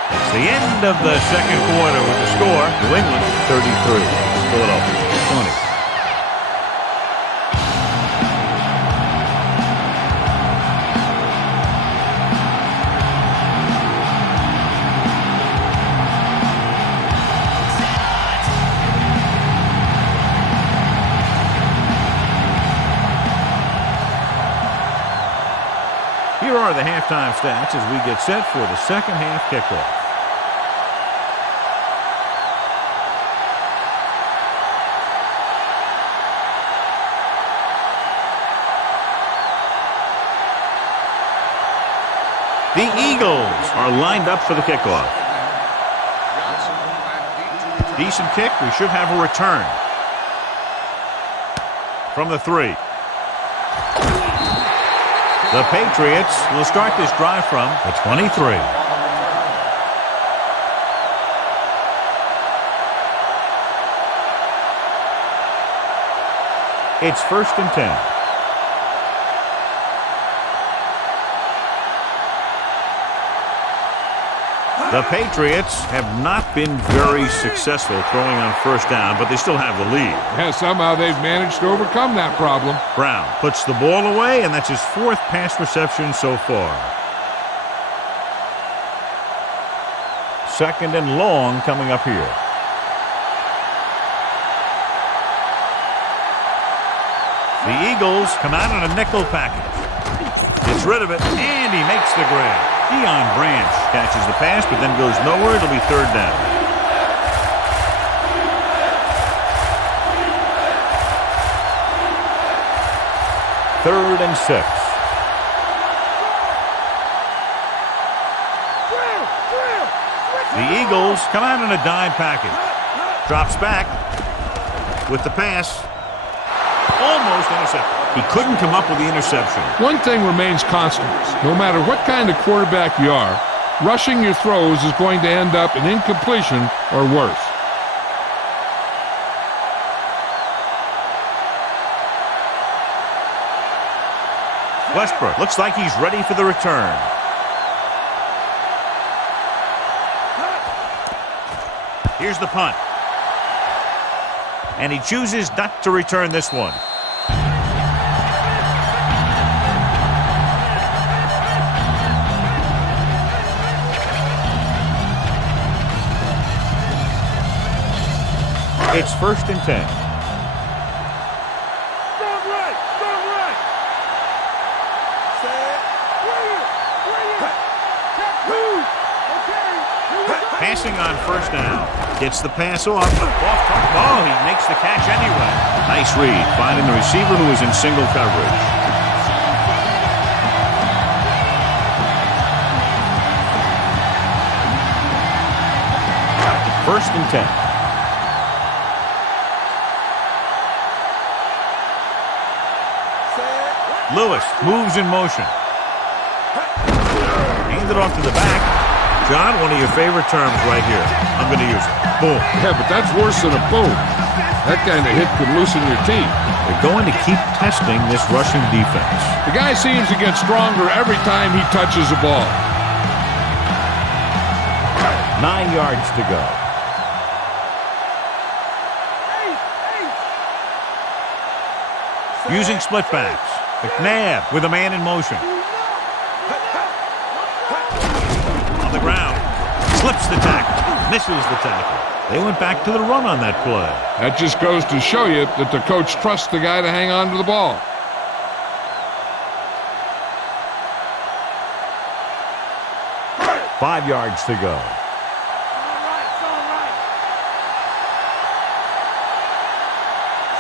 It's the end of the second quarter with the score. New England 33, Philadelphia 20. Here are the halftime stats as we get set for the second half kickoff. The Eagles are lined up for the kickoff. Decent kick. We should have a return. From the 3. The Patriots will start this drive from the 23. It's 1st and 10. The Patriots have not been very successful throwing on first down, but they still have the lead. Yeah, somehow they've managed to overcome that problem. Brown puts the ball away, and that's his 4th pass reception so far. 2nd and long coming up here. The Eagles come out on a nickel package. Gets rid of it, and he makes the grab. Deion Branch catches the pass, but then goes nowhere. It'll be 3rd down. Third and 6. The Eagles come out in a dime package. Drops back with the pass. Almost intercepted. He couldn't come up with the interception. One thing remains constant. No matter what kind of quarterback you are, rushing your throws is going to end up in incompletion or worse. Westbrook looks like he's ready for the return. Here's the punt. And he chooses not to return this one. It's 1st and 10. Passing on 1st down. Gets the pass off. Oh, he makes the catch anyway. Nice read, finding the receiver who is in single coverage. First and 10. Lewis moves in motion. Hands it off to the back. John, one of your favorite terms right here. I'm going to use it. Boom. Yeah, but that's worse than a boom. That kind of hit could loosen your teeth. They're going to keep testing this rushing defense. The guy seems to get stronger every time he touches the ball. 9 yards to go. Using split backs. McNabb with a man in motion. On the ground. Slips the tackle. Misses the tackle. They went back to the run on that play. That just goes to show you that the coach trusts the guy to hang on to the ball. Five yards to go.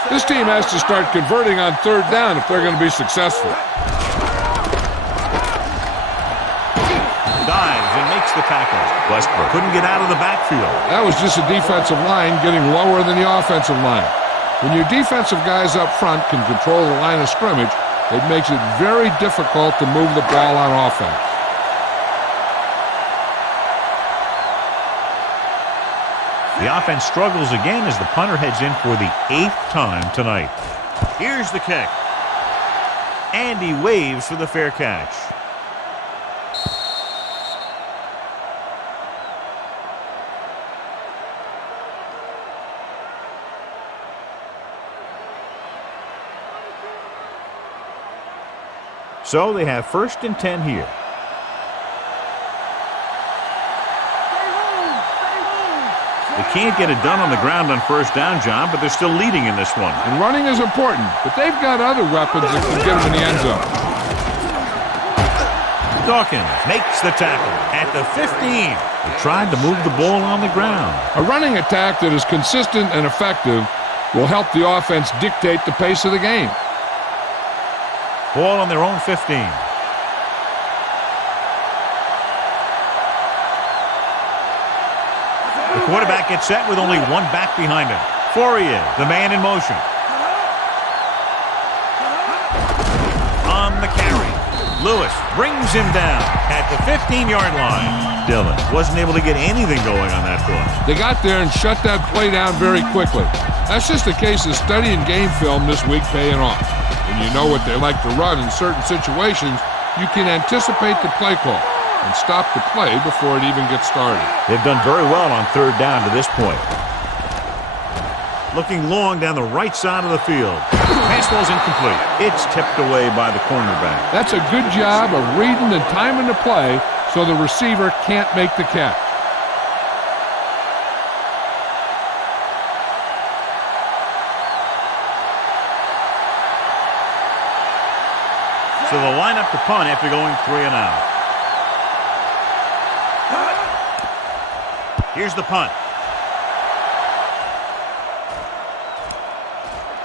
This team has to start converting on 3rd down if they're going to be successful. Dives and makes the tackle. Westbrook couldn't get out of the backfield. That was just a defensive line getting lower than the offensive line. When your defensive guys up front can control the line of scrimmage, it makes it very difficult to move the ball on offense. The offense struggles again as the punter heads in for the 8th time tonight. Here's the kick. And he waves for the fair catch. So they have 1st and 10 here. They can't get it done on the ground on 1st down, John, but they're still leading in this one. And running is important, but they've got other weapons that can get them in the end zone. Dawkins makes the tackle at the 15. They tried to move the ball on the ground. A running attack that is consistent and effective will help the offense dictate the pace of the game. Ball on their own 15. The quarterback gets set with only one back behind him. Fourier, the man in motion. On the carry. Lewis brings him down at the 15-yard line. Dillon wasn't able to get anything going on that play. They got there and shut that play down very quickly. That's just a case of studying game film this week paying off. When you know what they like to run in certain situations, you can anticipate the play call and stop the play before it even gets started. They've done very well on 3rd down to this point. Looking long down the right side of the field. Pass ball's incomplete. It's tipped away by the cornerback. That's a good job of reading and timing the play so the receiver can't make the catch. So they'll line up to punt after going 3 and out. Here's the punt.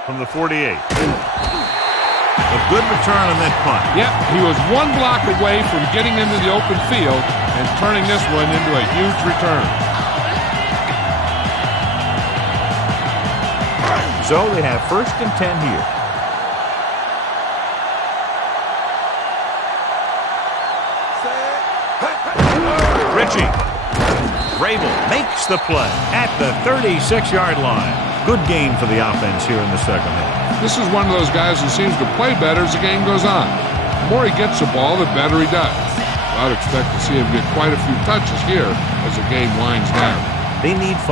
From the 48. A good return on that punt. Yep, he was one block away from getting into the open field and turning this one into a huge return. So they have 1st and 10 here. Ritchie. Rabel makes the play at the 36-yard line. Good gain for the offense here in the second half. This is one of those guys who seems to play better as the game goes on. The more he gets the ball, the better he does. I'd expect to see him get quite a few touches here as the game winds down. They need 5.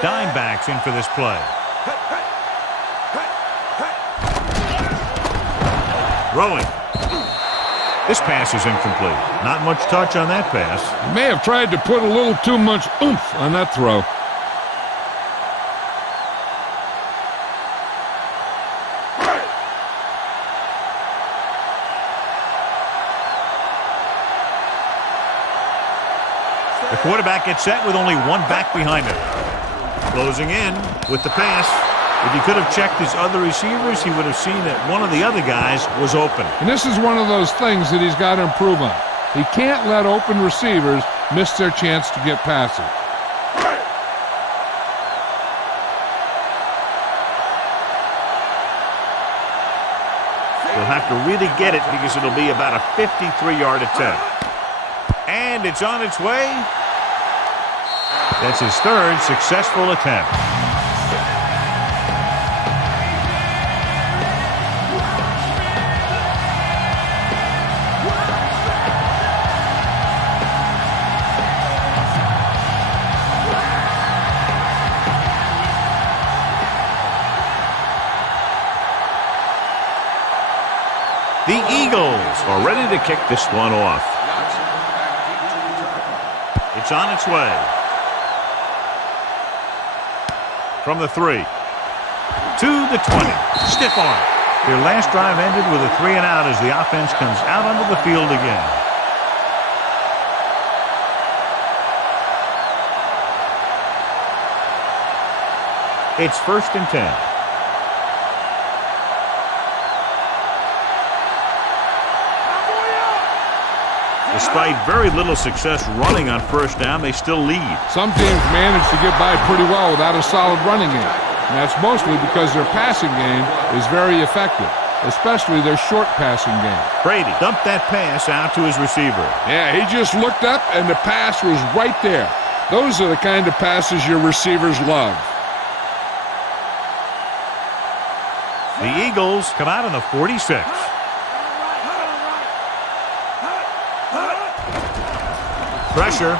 Dime backs in for this play. Throwing. This pass is incomplete. Not much touch on that pass. He may have tried to put a little too much oomph on that throw. The quarterback gets set with only one back behind him. Closing in with the pass. If he could have checked his other receivers, he would have seen that one of the other guys was open. And this is one of those things that he's got to improve on. He can't let open receivers miss their chance to get passes. He'll have to really get it because it'll be about a 53-yard attempt. And it's on its way. That's his third successful attempt. The Eagles are ready to kick this one off. It's on its way. From the 3 to the 20. Stiff arm. Their last drive ended with a 3-and-out as the offense comes out onto the field again. It's 1st and 10. Despite very little success running on 1st down, they still lead. Some teams manage to get by pretty well without a solid running game. And that's mostly because their passing game is very effective, especially their short passing game. Brady dumped that pass out to his receiver. Yeah, he just looked up and the pass was right there. Those are the kind of passes your receivers love. The Eagles come out on the 46. Pressure.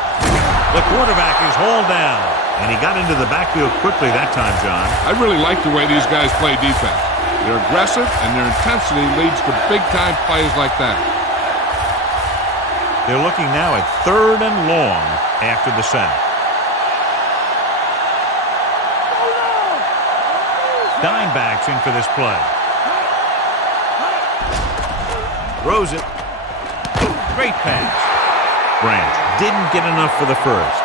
The quarterback is hauled down. And he got into the backfield quickly that time, John. I really like the way these guys play defense. They're aggressive, and their intensity leads to big-time plays like that. They're looking now at 3rd and long after the sack. Dime backs in for this play. Throws it. Great pass. Branch didn't get enough for the first.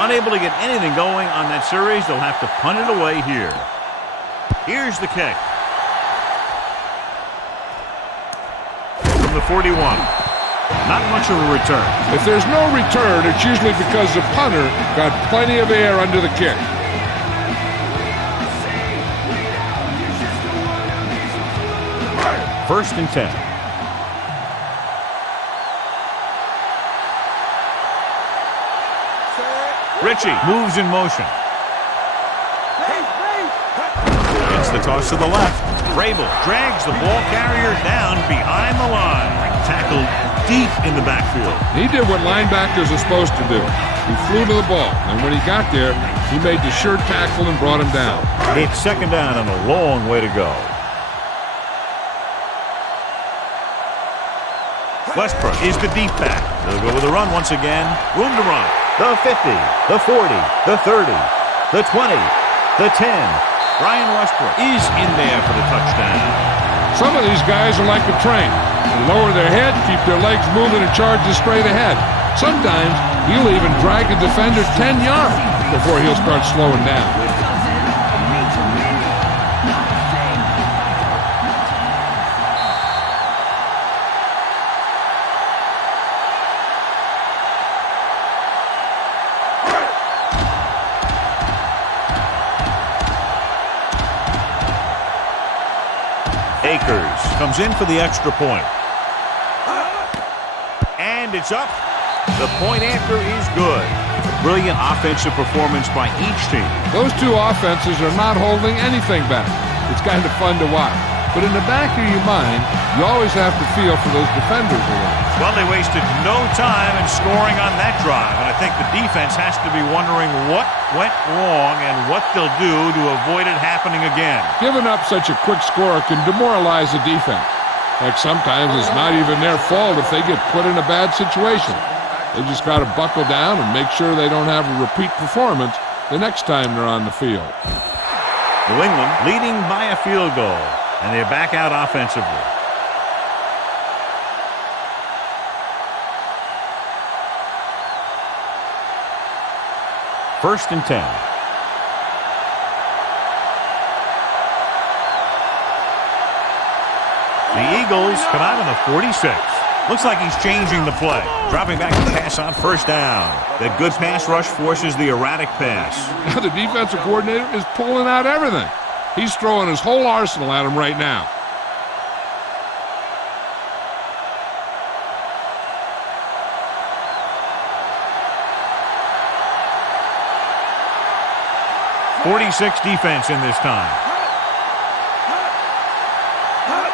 Unable to get anything going on that series, they'll have to punt it away here. Here's the kick. From the 41. Not much of a return. If there's no return, it's usually because the punter got plenty of air under the kick. First and 10. Ritchie moves in motion. Gets the toss to the left. Vrabel drags the ball carrier down behind the line. Tackled deep in the backfield. He did what linebackers are supposed to do. He flew to the ball, and when he got there, he made the sure tackle and brought him down. It's 2nd down and a long way to go. Westbrook is the deep back. They'll go with a run once again. Room to run. The 50, the 40, the 30, the 20, the 10. Brian Westbrook is in there for the touchdown. Some of these guys are like a train. They lower their head, keep their legs moving, and charge straight ahead. Sometimes he'll even drag a defender 10 yards before he'll start slowing down. Akers comes in for the extra point. And it's up. The point after is good. Brilliant offensive performance by each team. Those two offenses are not holding anything back. It's kind of fun to watch. But in the back of your mind, you always have to feel for those defenders a little. Well, they wasted no time in scoring on that drive, and I think the defense has to be wondering what went wrong and what they'll do to avoid it happening again. Giving up such a quick score can demoralize the defense. Heck, sometimes it's not even their fault if they get put in a bad situation. They just got to buckle down and make sure they don't have a repeat performance the next time they're on the field. New England leading by a field goal, and they're back out offensively. First and 10. The Eagles come out on the 46. Looks like he's changing the play. Dropping back to pass on first down. That good pass rush forces the erratic pass. Now the defensive coordinator is pulling out everything. He's throwing his whole arsenal at him right now. .46 defense in this time.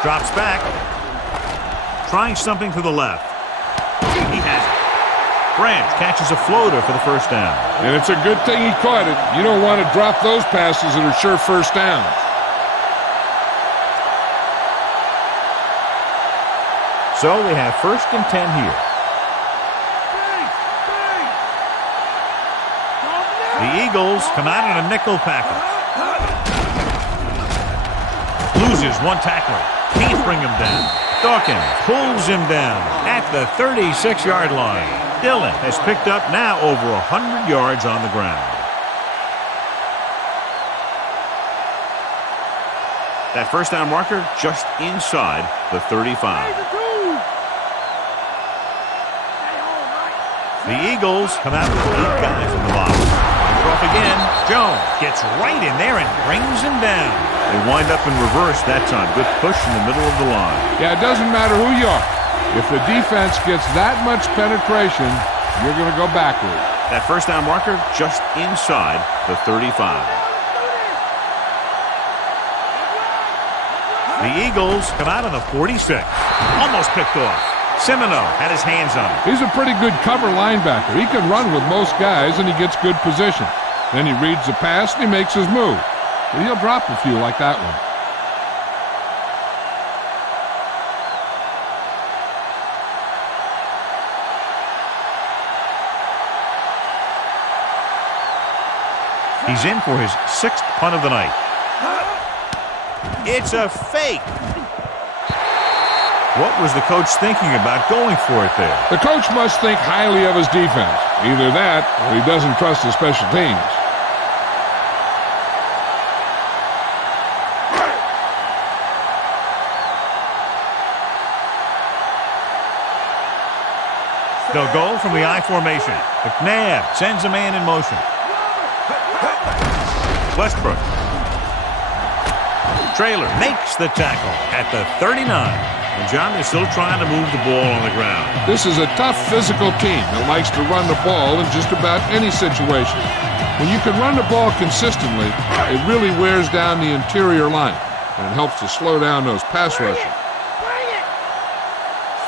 Drops back. Trying something to the left. He has it. Branch catches a floater for the first down. And it's a good thing he caught it. You don't want to drop those passes that are sure first downs. So they have first and 10 here. The Eagles come out in a nickel package. Loses one tackler. Can't bring him down. Dawkins pulls him down at the 36-yard line. Dillon has picked up now over 100 yards on the ground. That first down marker just inside the 35. The Eagles come out with 8 guys in the box. Off again. Jones gets right in there and brings him down. They wind up in reverse that time. Good push in the middle of the line. Yeah, it doesn't matter who you are. If the defense gets that much penetration, you're going to go backward. That first down marker just inside the 35. The Eagles come out on the 46. Almost picked off. Semino had his hands on it. He's a pretty good cover linebacker. He can run with most guys, and he gets good position. Then he reads the pass, and he makes his move. But he'll drop a few like that one. He's in for his 6th punt of the night. It's a fake. What was the coach thinking about going for it there? The coach must think highly of his defense. Either that, or he doesn't trust his special teams. They'll go from the I formation. McNabb sends a man in motion. Westbrook. Traylor makes the tackle at the 39. And John, they're still trying to move the ball on the ground. This is a tough physical team that likes to run the ball in just about any situation. When you can run the ball consistently, it really wears down the interior line, and it helps to slow down those pass rushers.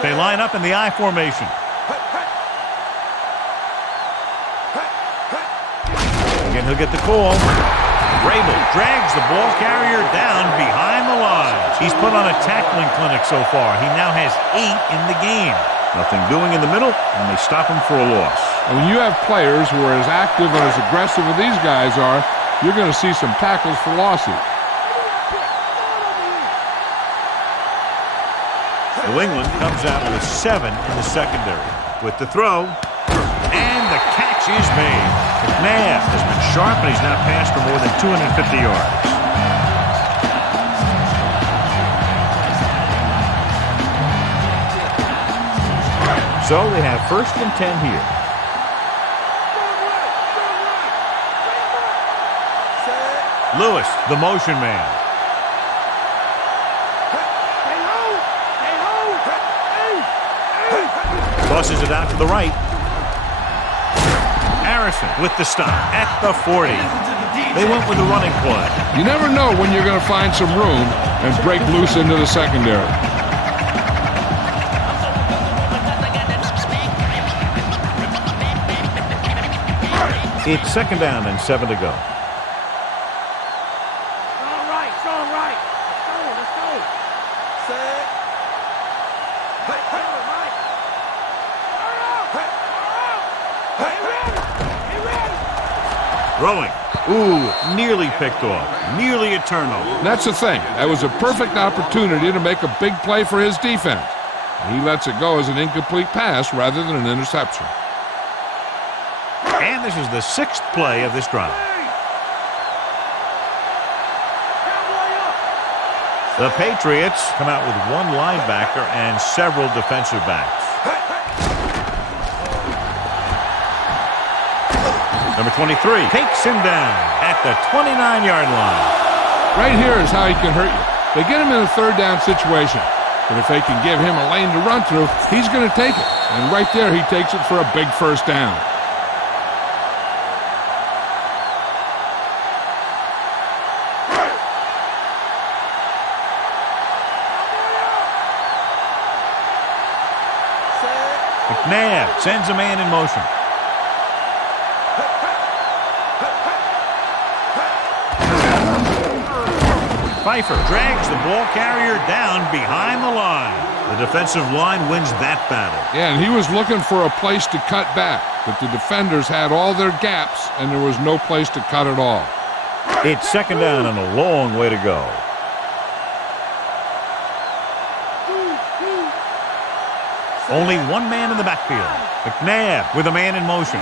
They line up in the I formation. Again, he'll get the call. Rabel drags the ball carrier down behind the line. He's put on a tackling clinic so far. He now has 8 in the game. Nothing doing in the middle, and they stop him for a loss. And when you have players who are as active and as aggressive as these guys are, you're going to see some tackles for losses. New England comes out with a 7 in the secondary. With the throw, and the catch is made. McNabb has been sharp, and he's now passed for more than 250 yards. So they have first and 10 here. Lewis, the motion man. Tosses it out to the right. Harrison with the stop at the 40. They went with the running play. You never know when you're going to find some room and break loose into the secondary. It's 2nd down and 7 to go. It's all right. Let's go. Set. Hey, right. Hey, ready. Throwing. Ooh, nearly picked off. Nearly a turnover. That's the thing. That was a perfect opportunity to make a big play for his defense. He lets it go as an incomplete pass rather than an interception. And this is the 6th play of this drive. The Patriots come out with one linebacker and several defensive backs. Number 23 takes him down at the 29-yard line. Right here is how he can hurt you. They get him in a 3rd down situation. But if they can give him a lane to run through, he's going to take it. And right there, he takes it for a big 1st down. McNabb sends a man in motion. Pfeiffer drags the ball carrier down behind the line. The defensive line wins that battle. Yeah, and he was looking for a place to cut back, but the defenders had all their gaps, and there was no place to cut at all. It's 2nd down and a long way to go. Only one man in the backfield. McNabb with a man in motion.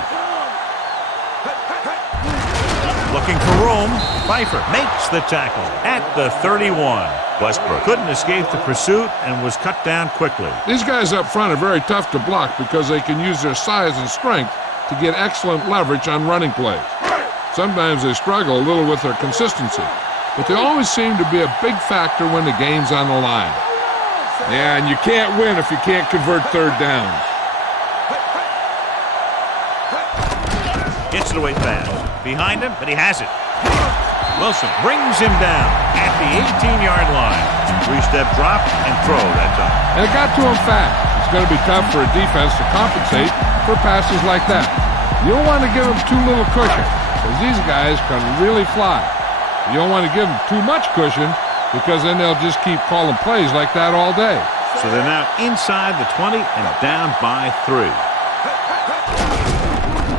Looking for room. Pfeiffer makes the tackle at the 31. Westbrook couldn't escape the pursuit and was cut down quickly. These guys up front are very tough to block because they can use their size and strength to get excellent leverage on running plays. Sometimes they struggle a little with their consistency, but they always seem to be a big factor when the game's on the line. Yeah, and you can't win if you can't convert 3rd downs. Gets it away fast. Behind him, but he has it. Wilson brings him down at the 18-yard line. 3-step drop and throw that time. And it got to him fast. It's going to be tough for a defense to compensate for passes like that. You don't want to give them too little cushion because these guys can really fly. You don't want to give them too much cushion because then they'll just keep calling plays like that all day. So they're now inside the 20 and down by 3.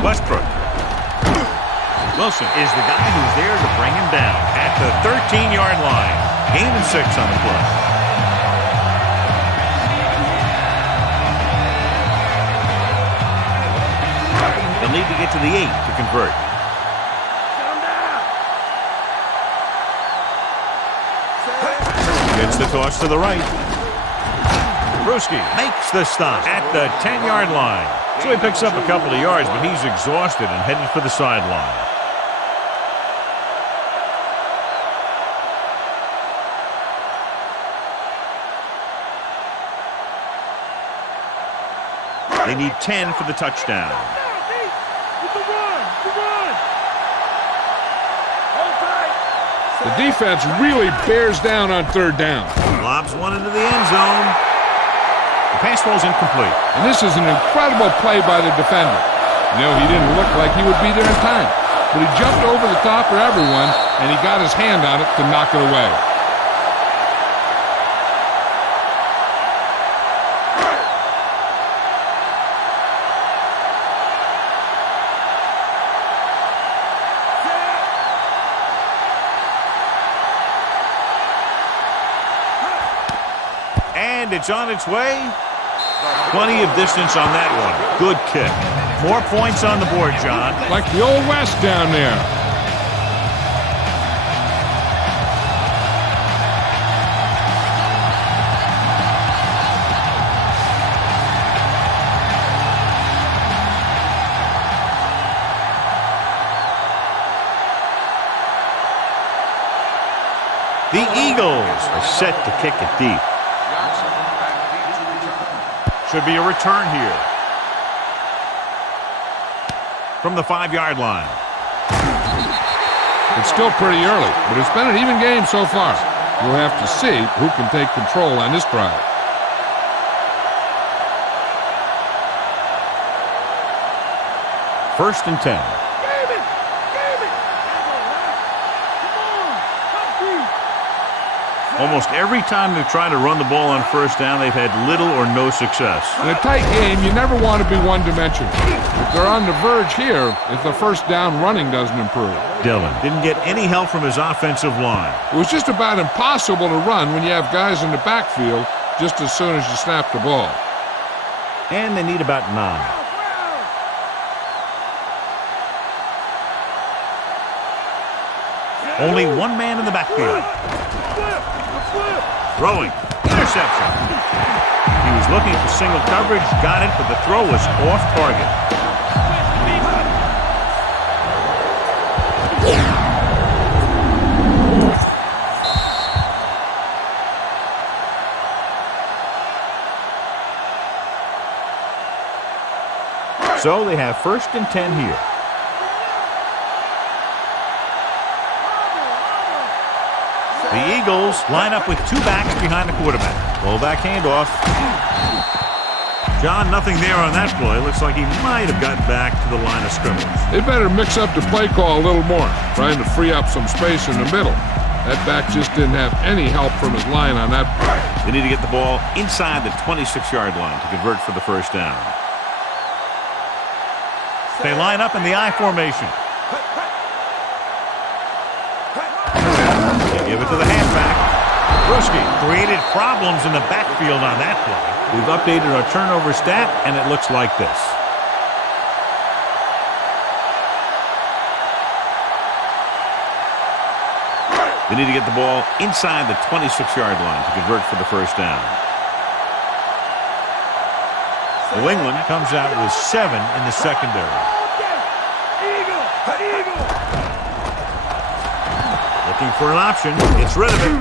Westbrook. Wilson is the guy who's there to bring him down at the 13-yard line. Gain of 6 on the play. They'll need to get to the 8 to convert. Gets the toss to the right. Brewski makes the stop at the 10-yard line. So he picks up a couple of yards, but he's exhausted and headed for the sideline. They need 10 for the touchdown. The defense really bears down on 3rd down. Lobs one into the end zone. The pass ball's incomplete. And this is an incredible play by the defender. You know, he didn't look like he would be there in time, but he jumped over the top of everyone, and he got his hand on it to knock it away. And it's on its way. Plenty of distance on that one. Good kick. More points on the board, John. Like the old West down there. The Eagles are set to kick it deep. Should be a return here. from the 5-yard line. It's still pretty early, but it's been an even game so far. We'll have to see who can take control on this drive. First and 10. Almost every time they've tried to run the ball on first down, they've had little or no success. In a tight game, you never want to be one-dimensional. If they're on the verge here, if the first down running doesn't improve. Dillon didn't get any help from his offensive line. It was just about impossible to run when you have guys in the backfield just as soon as you snap the ball. And they need about 9. Only one man in the backfield. Throwing. Interception. He was looking for single coverage, got it, but the throw was off target. So they have first and 10 here. The Eagles line up with 2 backs behind the quarterback. Fullback handoff. John, nothing there on that play. Looks like he might have gotten back to the line of scrimmage. They better mix up the play call a little more, trying to free up some space in the middle. That back just didn't have any help from his line on that play. They need to get the ball inside the 26-yard line to convert for the first down. They line up in the I formation. Give it to the halfback. Bruschi created problems in the backfield on that play. We've updated our turnover stat, and it looks like this. They need to get the ball inside the 26-yard line to convert for the first down. New England comes out with 7 in the secondary. Looking for an option. It's rid of it.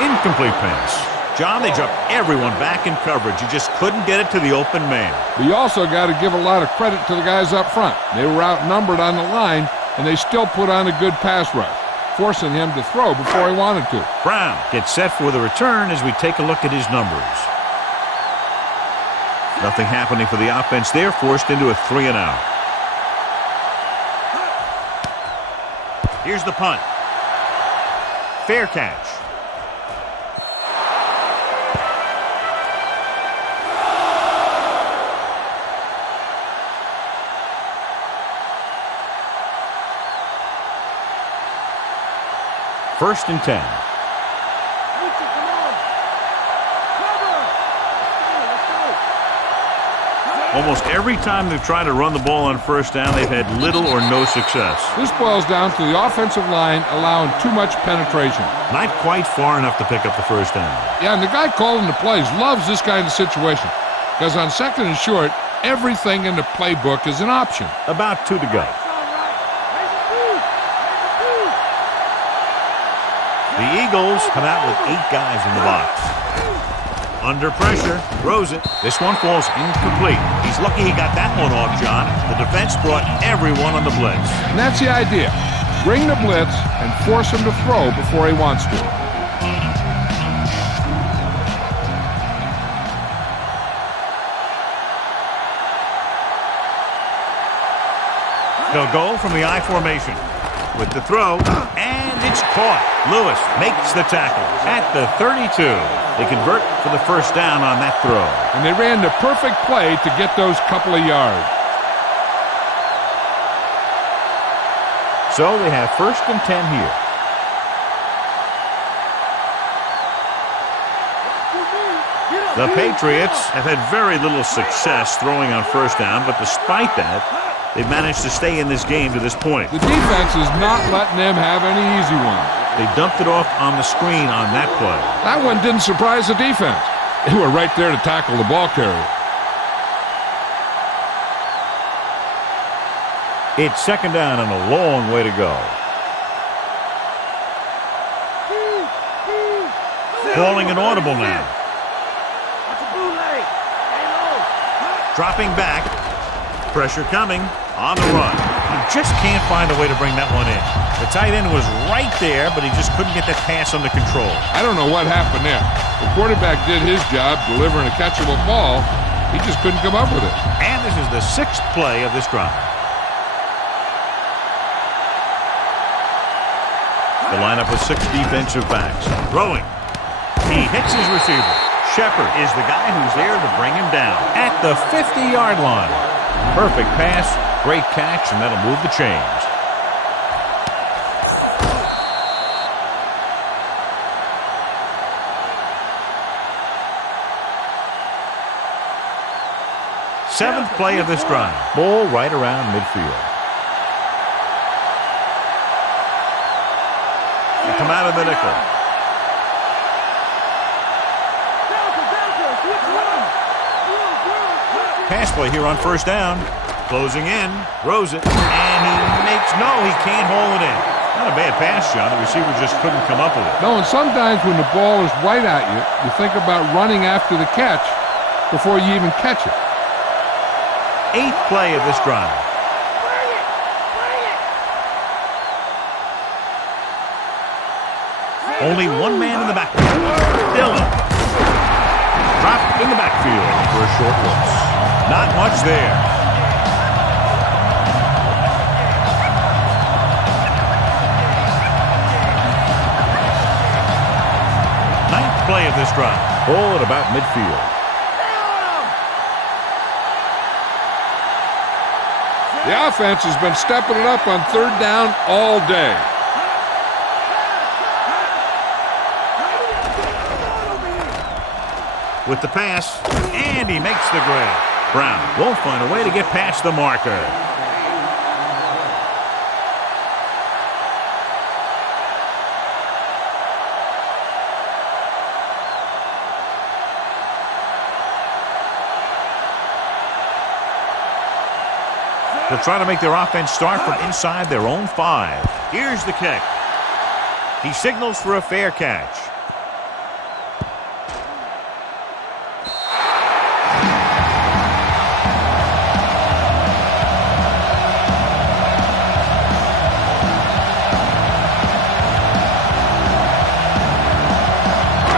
Incomplete pass. John, they dropped everyone back in coverage. You just couldn't get it to the open man. But you also got to give a lot of credit to the guys up front. They were outnumbered on the line, and they still put on a good pass rush, forcing him to throw before he wanted to. Brown gets set for the return as we take a look at his numbers. Nothing happening for the offense there, forced into a 3-and-out. Here's the punt. Fair catch. First and 10. Almost every time they've tried to run the ball on first down, they've had little or no success. This boils down to the offensive line allowing too much penetration. Not quite far enough to pick up the first down. Yeah, and the guy calling the plays loves this kind of situation because on second and short, everything in the playbook is an option. About 2 to go. The Eagles come out with 8 guys in the box. Under pressure, throws it. This one falls incomplete. He's lucky he got that one off, John. The defense brought everyone on the blitz. And that's the idea. Bring the blitz and force him to throw before he wants to. They'll go from the I formation with the throw, and it's caught. Lewis makes the tackle at the 32. They convert for the first down on that throw. And they ran the perfect play to get those couple of yards. So they have first and 10 here. The Patriots have had very little success throwing on first down, but despite that, they've managed to stay in this game to this point. The defense is not letting them have any easy ones. They dumped it off on the screen on that play. That one didn't surprise the defense. They were right there to tackle the ball carrier. It's second down and a long way to go. Calling an audible now. Dropping back. Pressure coming. On the run. He just can't find a way to bring that one in. The tight end was right there, but he just couldn't get that pass under control. I don't know what happened there. The quarterback did his job delivering a catchable ball. He just couldn't come up with it. And this is the 6th play of this drive. The lineup with 6 defensive backs. Throwing. He hits his receiver. Shepard is the guy who's there to bring him down at the 50-yard line. Perfect pass, great catch, and that'll move the chains. Seventh play of this drive. Ball right around midfield. They come out of the nickel. Pass play here on first down. Closing in. Throws it. And he can't hold it in. Not a bad pass, John. The receiver just couldn't come up with it. No, and sometimes when the ball is right at you, you think about running after the catch before you even catch it. 8th play of this drive. Only one man in the backfield. Dillon. Dropped in the backfield for a short loss. Not much there. Ninth play of this drive. Ball at about midfield. The offense has been stepping it up on third down all day. With the pass, and he makes the grab. Brown won't find a way to get past the marker. They'll try to make their offense start from inside their own 5. Here's the kick. He signals for a fair catch.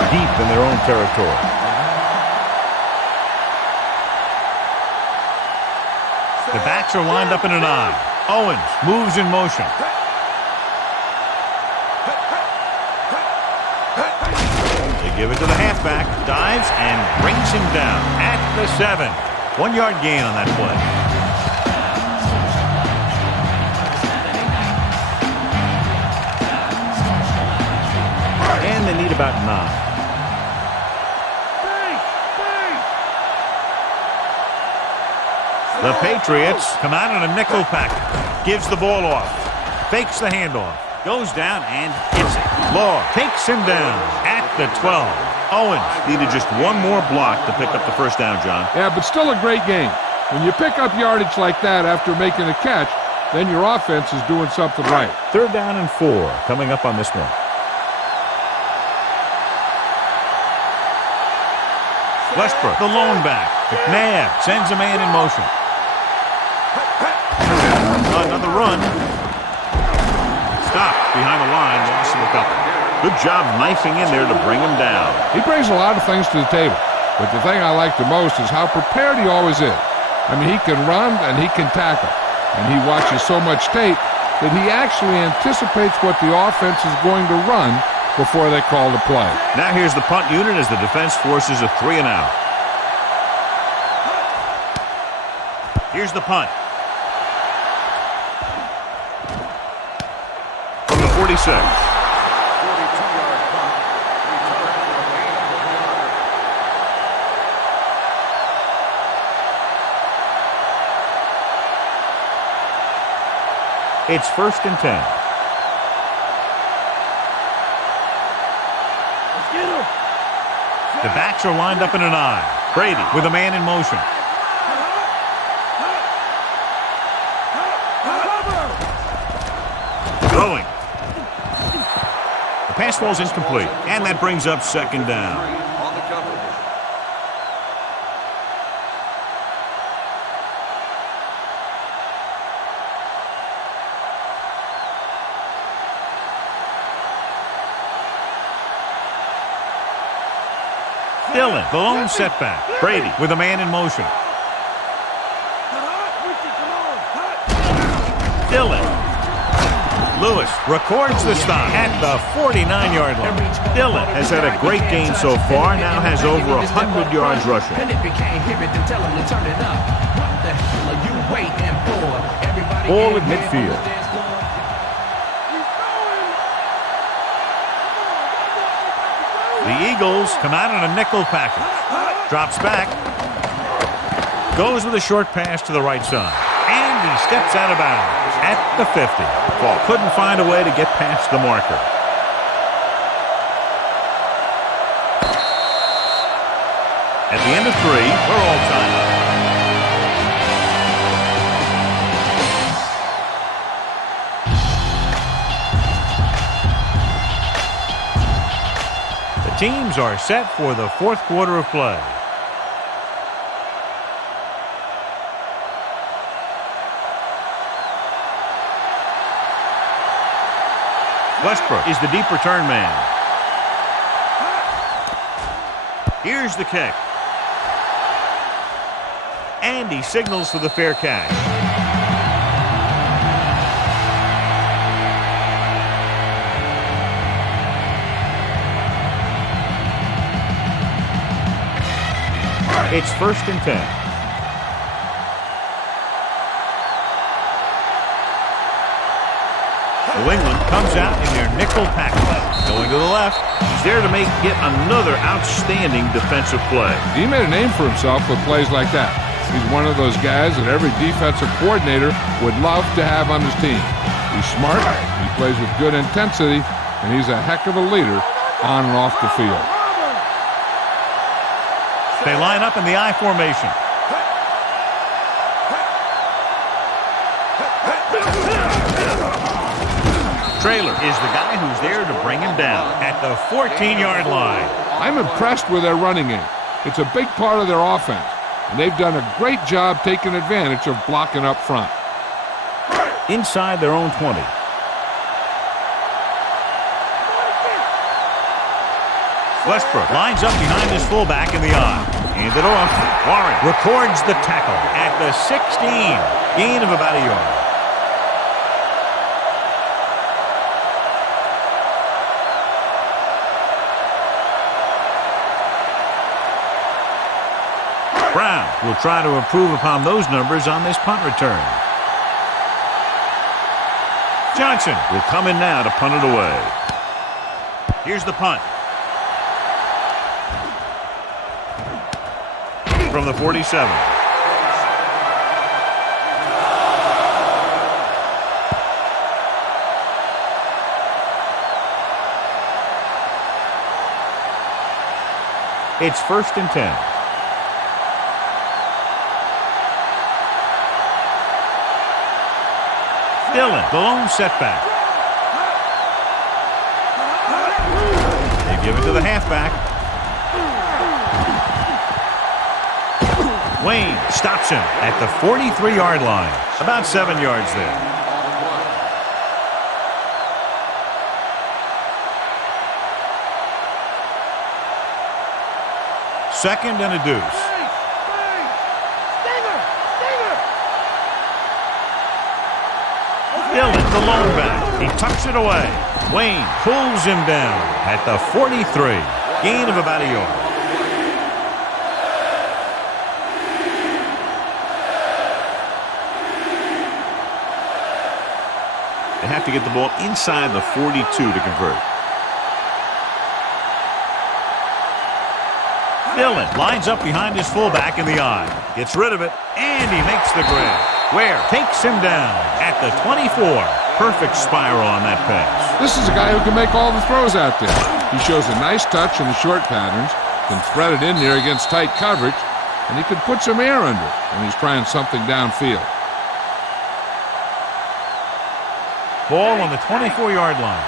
Deep in their own territory. The backs are lined up in an I. Owens moves in motion. They give it to the halfback. Dives and brings him down at the 7. 1-yard gain on that play. And they need about 9. The Patriots come out in a nickel pack. Gives the ball off. Fakes the handoff. Goes down and hits it. Law takes him down at the 12. Owens needed just one more block to pick up the first down, John. Yeah, but still a great game. When you pick up yardage like that after making a catch, then your offense is doing something right. 3rd down and 4 coming up on this one. Westbrook, the lone back. McNabb sends a man in motion. Another run. Stopped behind the line, loss of a couple. Good job knifing in there to bring him down. He brings a lot of things to the table, but the thing I like the most is how prepared he always is. I mean, he can run and he can tackle, and he watches so much tape that he actually anticipates what the offense is going to run before they call the play. Now here's the punt unit as the defense forces a 3 and out. Here's the punt. From the 46. 42-yard punt. It's 1st and 10. The backs are lined up in an I. Brady with a man in motion. Throwing. The pass falls incomplete, and that brings up 2nd down. Dillon, the lone setback. Brady with a man in motion. Dillon. Lewis records the stop at the 49-yard line. Dillon has had a great game so far, now has over 100 yards rushing. Ball at midfield. The Eagles come out in a nickel package. Drops back. Goes with a short pass to the right side. And he steps out of bounds at the 50. Ball couldn't find a way to get past the marker. At the end of 3, we're all tied up. The teams are set for the fourth quarter of play. Westbrook is the deep return man. Here's the kick. And he signals for the fair catch. It's 1st and 10. New England comes out in their nickel package. Going to the left. He's there to make yet another outstanding defensive play. He made a name for himself with plays like that. He's one of those guys that every defensive coordinator would love to have on his team. He's smart, he plays with good intensity, and he's a heck of a leader on and off the field. They line up in the I formation. Traylor is the guy who's there to bring him down at the 14-yard line. I'm impressed with their running game. It's a big part of their offense, and they've done a great job taking advantage of blocking up front. Inside their own 20. Westbrook lines up behind his fullback in the I. Hand it off. Warren records the tackle at the 16. Gain of about a yard. Brown will try to improve upon those numbers on this punt return. Johnson will come in now to punt it away. Here's the punt. From the 47. It's 1st and 10. Dillon, the lone setback. They give it to the halfback. Wayne stops him at the 43-yard line. About 7 yards there. Second and a deuce. Dillon, the lone back. He tucks it away. Wayne pulls him down at the 43. Gain of about a yard. They have to get the ball inside the 42 to convert. Dillon lines up behind his fullback in the I. Gets rid of it, and he makes the grab. Ware takes him down at the 24. Perfect spiral on that pass. This is a guy who can make all the throws out there. He shows a nice touch in the short patterns, can thread it in there against tight coverage, and he can put some air under it when he's trying something downfield. Ball on the 24-yard line.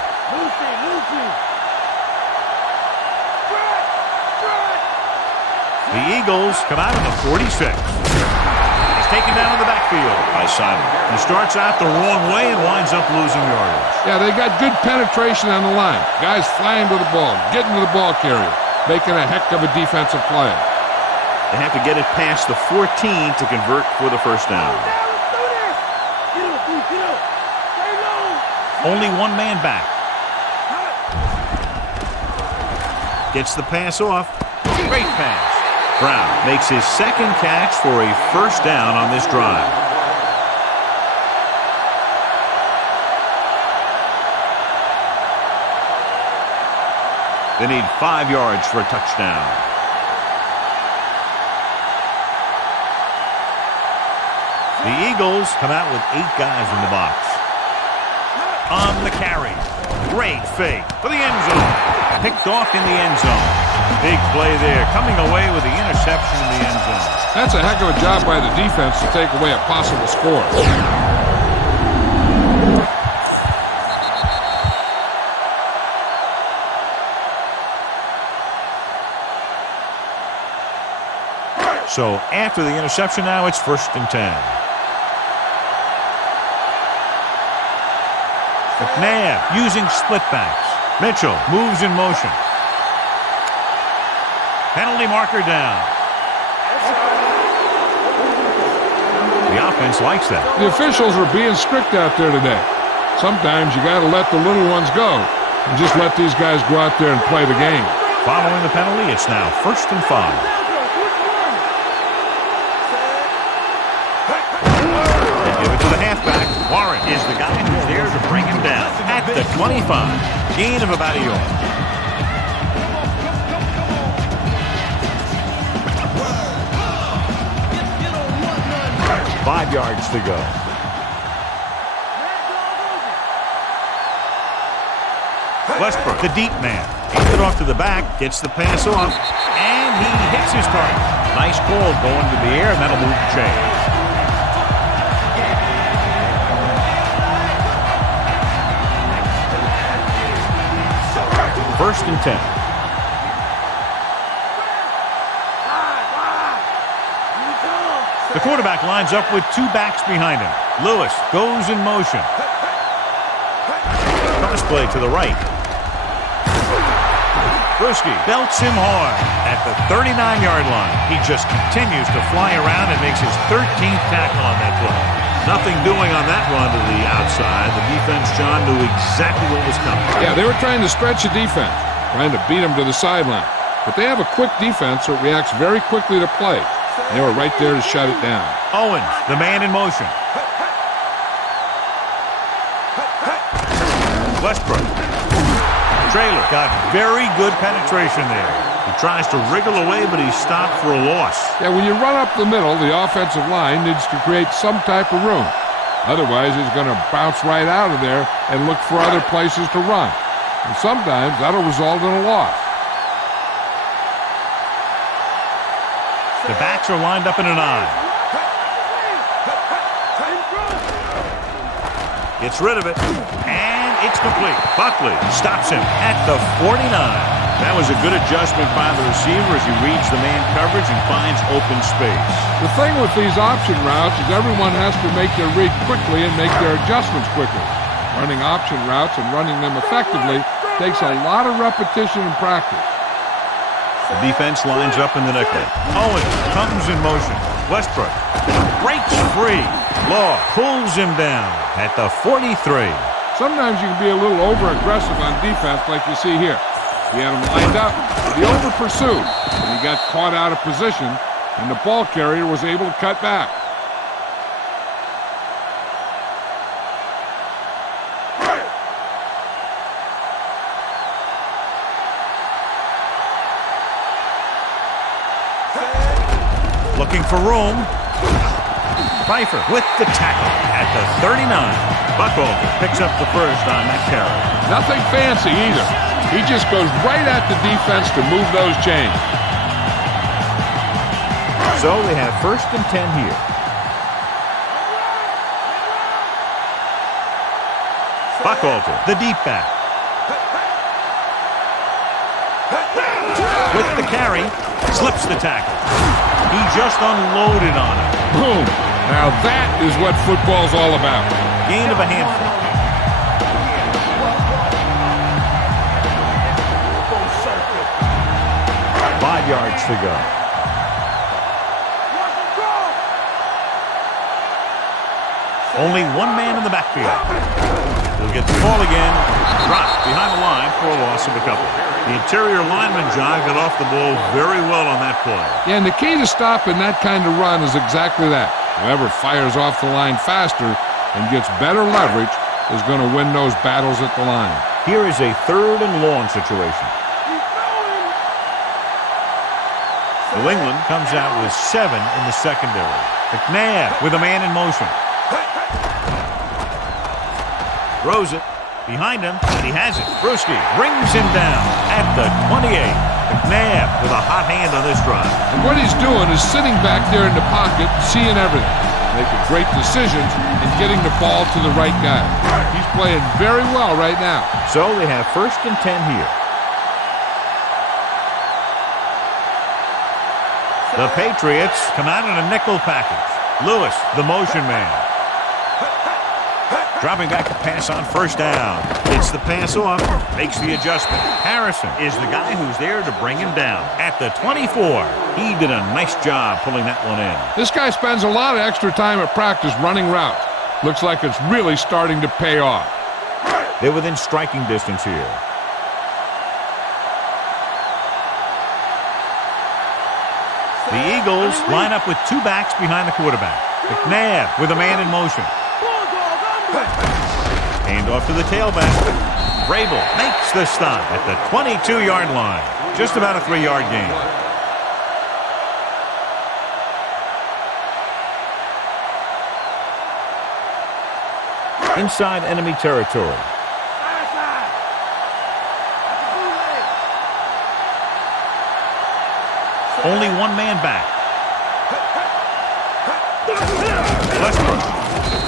The Eagles come out of the 46. Taken down in the backfield by Simon. He starts out the wrong way and winds up losing yardage. Yeah, they got good penetration on the line. Guys flying to the ball, getting to the ball carrier. making a heck of a defensive play. They have to get it past the 14 to convert for the first down. Only one man back. Gets the pass off. Great pass. Brown makes his second catch for a first down on this drive. They need 5 yards for a touchdown. The Eagles come out with 8 guys in the box. On the carry. Great fake for the end zone. Picked off in the end zone. Big play there. Coming away with the interception in the end zone. That's a heck of a job by the defense to take away a possible score. So after the interception now, it's 1st and 10. McNabb using split backs. Mitchell moves in motion. Penalty marker down. The offense likes that. The officials are being strict out there today. Sometimes you got to let the little ones go and just let these guys go out there and play the game. Following the penalty, it's now 1st and 5. Warren is the guy who's there to bring him down at the 25. Gain of about a yard. Five yards to go. Westbrook, the deep man. Hands it off to the back, gets the pass off, and he hits his target. Nice call going to the air, and that'll move the chains. 1st and 10. The quarterback lines up with 2 backs behind him. Lewis goes in motion. Cross play to the right. Bruschi belts him hard at the 39-yard line. He just continues to fly around and makes his 13th tackle on that play. Nothing doing on that run to the outside. The defense, John, knew exactly what was coming. Yeah, they were trying to stretch the defense, trying to beat them to the sideline. But they have a quick defense that reacts very quickly to play. They were right there to shut it down. Owens, the man in motion. Westbrook. Traylor got very good penetration there. He tries to wriggle away, but he's stopped for a loss. Yeah, when you run up the middle, the offensive line needs to create some type of room. Otherwise, it's going to bounce right out of there and look for other places to run. And sometimes that'll result in a loss. The backs are lined up in an I. Gets rid of it, and it's complete. Buckley stops him at the 49. That was a good adjustment by the receiver as he reads the man coverage and finds open space. The thing with these option routes is everyone has to make their read quickly and make their adjustments quickly. Running option routes and running them effectively takes a lot of repetition and practice. The defense lines up in the nickel. Owens comes in motion. Westbrook breaks free. Law pulls him down at the 43. Sometimes you can be a little over-aggressive on defense like you see here. He had him lined up, but he over-pursued, and he got caught out of position, and the ball carrier was able to cut back. Looking for room. Pfeiffer with the tackle at the 39. Bucholter picks up the first on that carry. Nothing fancy either. He just goes right at the defense to move those chains. So they have 1st and 10 here. Bucholter, the deep back. With the carry, slips the tackle. He just unloaded on him. Boom. Now that is what football's all about. Gain of a handful. 5 yards to go. Only one man in the backfield. He'll get the ball again. Dropped behind the line for a loss of a couple. The interior lineman, John, got off the ball very well on that play. Yeah, and the key to stopping that kind of run is exactly that. Whoever fires off the line faster and gets better leverage is going to win those battles at the line. Here is a 3rd and long situation. New England comes out with 7 in the secondary. McNabb with a man in motion. Throws it behind him, and he has it. Bruschi brings him down at the 28. McNabb with a hot hand on this drive. And what he's doing is sitting back there in the pocket, seeing everything, making great decisions, and getting the ball to the right guy. He's playing very well right now. So they have 1st and 10 here. The Patriots come out in a nickel package. Lewis, the motion man. Dropping back to pass on 1st down. It's the pass off, makes the adjustment. Harrison is the guy who's there to bring him down at the 24. He did a nice job pulling that one in. This guy spends a lot of extra time at practice running routes. Looks like it's really starting to pay off. They're within striking distance here. The Eagles line up with 2 backs behind the quarterback. McNabb with a man in motion. Hand off to the tailback. Vrabel makes the stop at the 22-yard line. Just about a 3-yard gain. Inside enemy territory. Only one man back. Westbrook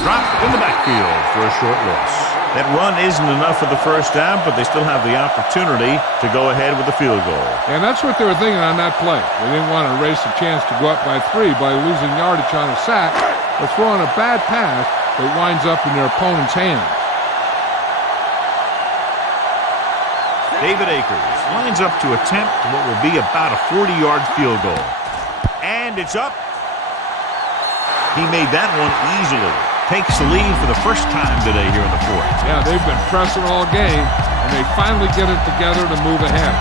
dropped in the backfield for a short loss. That run isn't enough for the 1st down, but they still have the opportunity to go ahead with the field goal. And that's what they were thinking on that play. They didn't want to erase the chance to go up by 3 by losing yardage on a sack or throwing a bad pass that winds up in their opponent's hands. David Akers lines up to attempt what will be about a 40-yard field goal. And it's up. He made that one easily. Takes the lead for the first time today here in the 4th. Yeah, they've been pressing all game, and they finally get it together to move ahead.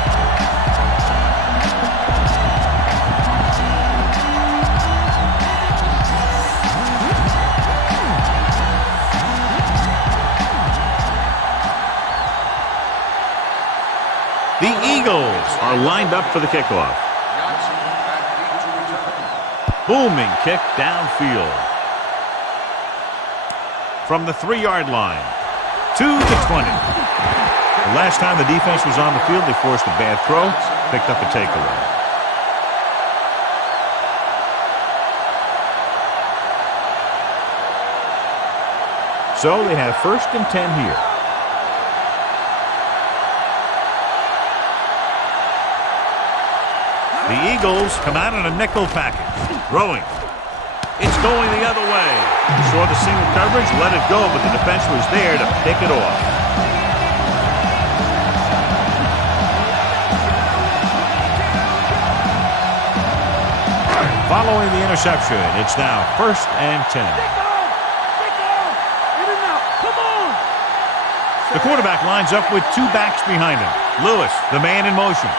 The Eagles are lined up for the kickoff. Booming kick downfield. From the 3-yard line to the 20. The last time the defense was on the field, they forced a bad throw, picked up a takeaway. So they have 1st and 10 here. The Eagles come out in a nickel package. Throwing. It's going the other way. Saw the single coverage, let it go, but the defense was there to pick it off. Following the interception, it's now 1st and 10. The quarterback lines up with 2 backs behind him. Lewis, the man in motion.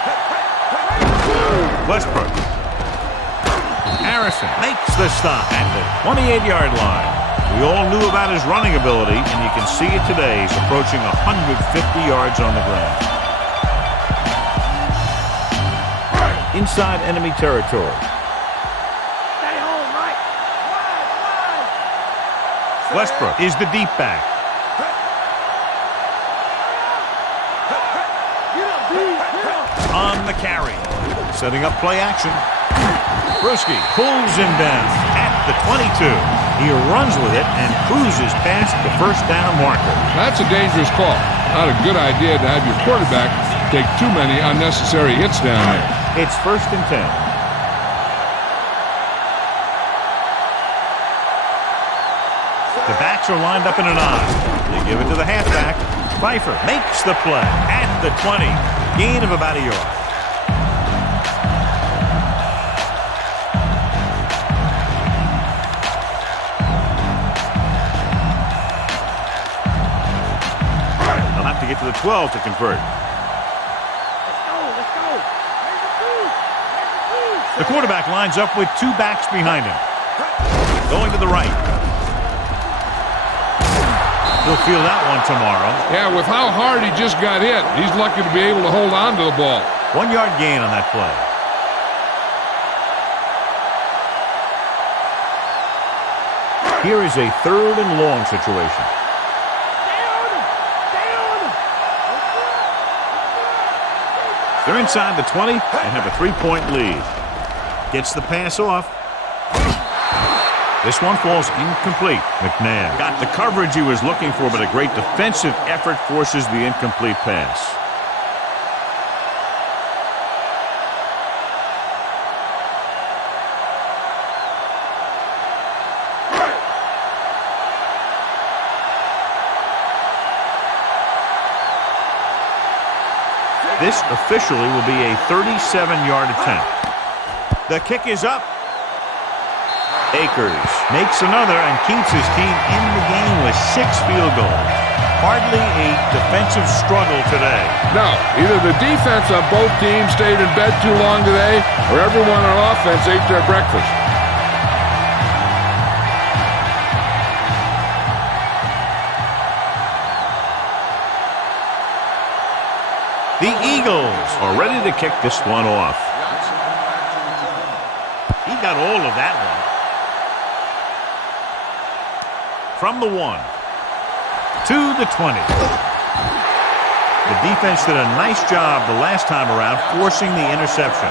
Westbrook. Harrison makes the stop at the 28-yard line. We all knew about his running ability, and you can see it today. He's approaching 150 yards on the ground. Inside enemy territory. Stay home, right? Wide. Westbrook is the deep back. On the carry. Setting up play action. Bruschi pulls him down at the 22. He runs with it and cruises past the 1st down marker. That's a dangerous call. Not a good idea to have your quarterback take too many unnecessary hits down there. It's 1st and 10. The backs are lined up in an I. They give it to the halfback. Pfeiffer makes the play at the 20. Gain of about a yard. get to the 12 to convert. Let's go. The quarterback lines up with two backs behind him. Going to the right. He'll feel that one tomorrow. Yeah, with how hard he just got hit, he's lucky to be able to hold on to the ball. 1 yard gain on that play. Here is a 3rd and long situation. They're inside the 20 and have a 3-point lead. Gets the pass off. This one falls incomplete. McNabb got the coverage he was looking for, but a great defensive effort forces the incomplete pass. This officially will be a 37-yard attempt. The kick is up. Akers makes another and keeps his team in the game with 6 field goals. Hardly a defensive struggle today. No, either the defense on both teams stayed in bed too long today, or everyone on offense ate their breakfast. The Eagles are ready to kick this one off. He got all of that one. From the 1 to the 20. The defense did a nice job the last time around forcing the interception.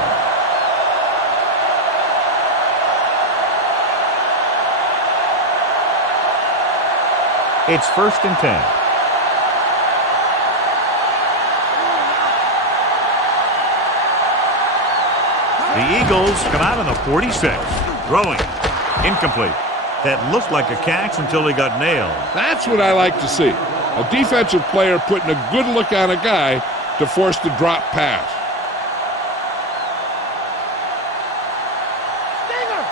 It's 1st and 10. The Eagles come out on the 46. Throwing. Incomplete. That looked like a catch until he got nailed. That's what I like to see. A defensive player putting a good look on a guy to force the drop pass. Stinger!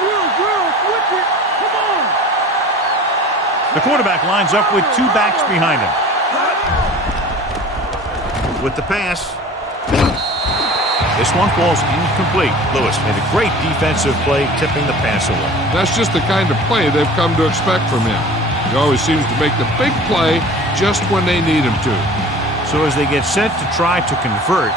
Drill, switch it! Come on! The quarterback lines up with two backs behind him. With the pass. This one falls incomplete. Lewis made a great defensive play, tipping the pass away. That's just the kind of play they've come to expect from him. He always seems to make the big play just when they need him to. So as they get set to try to convert,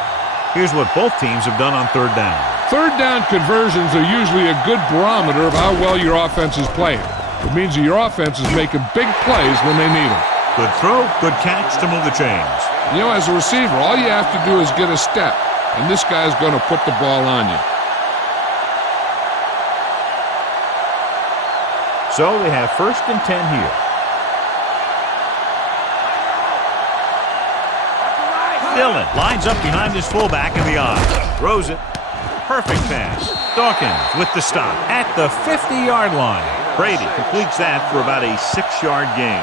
here's what both teams have done on 3rd down. 3rd down conversions are usually a good barometer of how well your offense is playing. It means that your offense is making big plays when they need them. Good throw, good catch to move the chains. You know, as a receiver, all you have to do is get a step, and this guy's going to put the ball on you. So they have 1st and 10 here. Dillon lines up behind his fullback in the I. Throws it. Perfect pass. Dawkins with the stop at the 50-yard line. Brady completes that for about a 6-yard gain.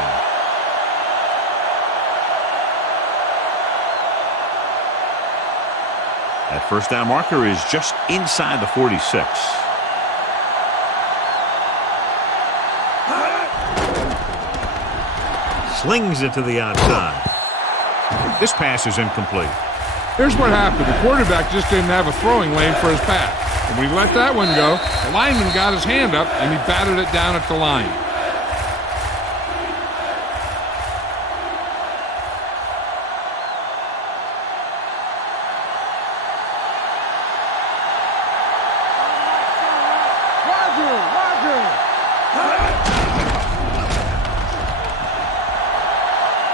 That 1st down marker is just inside the 46. Slings it to the outside. This pass is incomplete. Here's what happened. The quarterback just didn't have a throwing lane for his pass. When we let that one go, the lineman got his hand up and he batted it down at the line.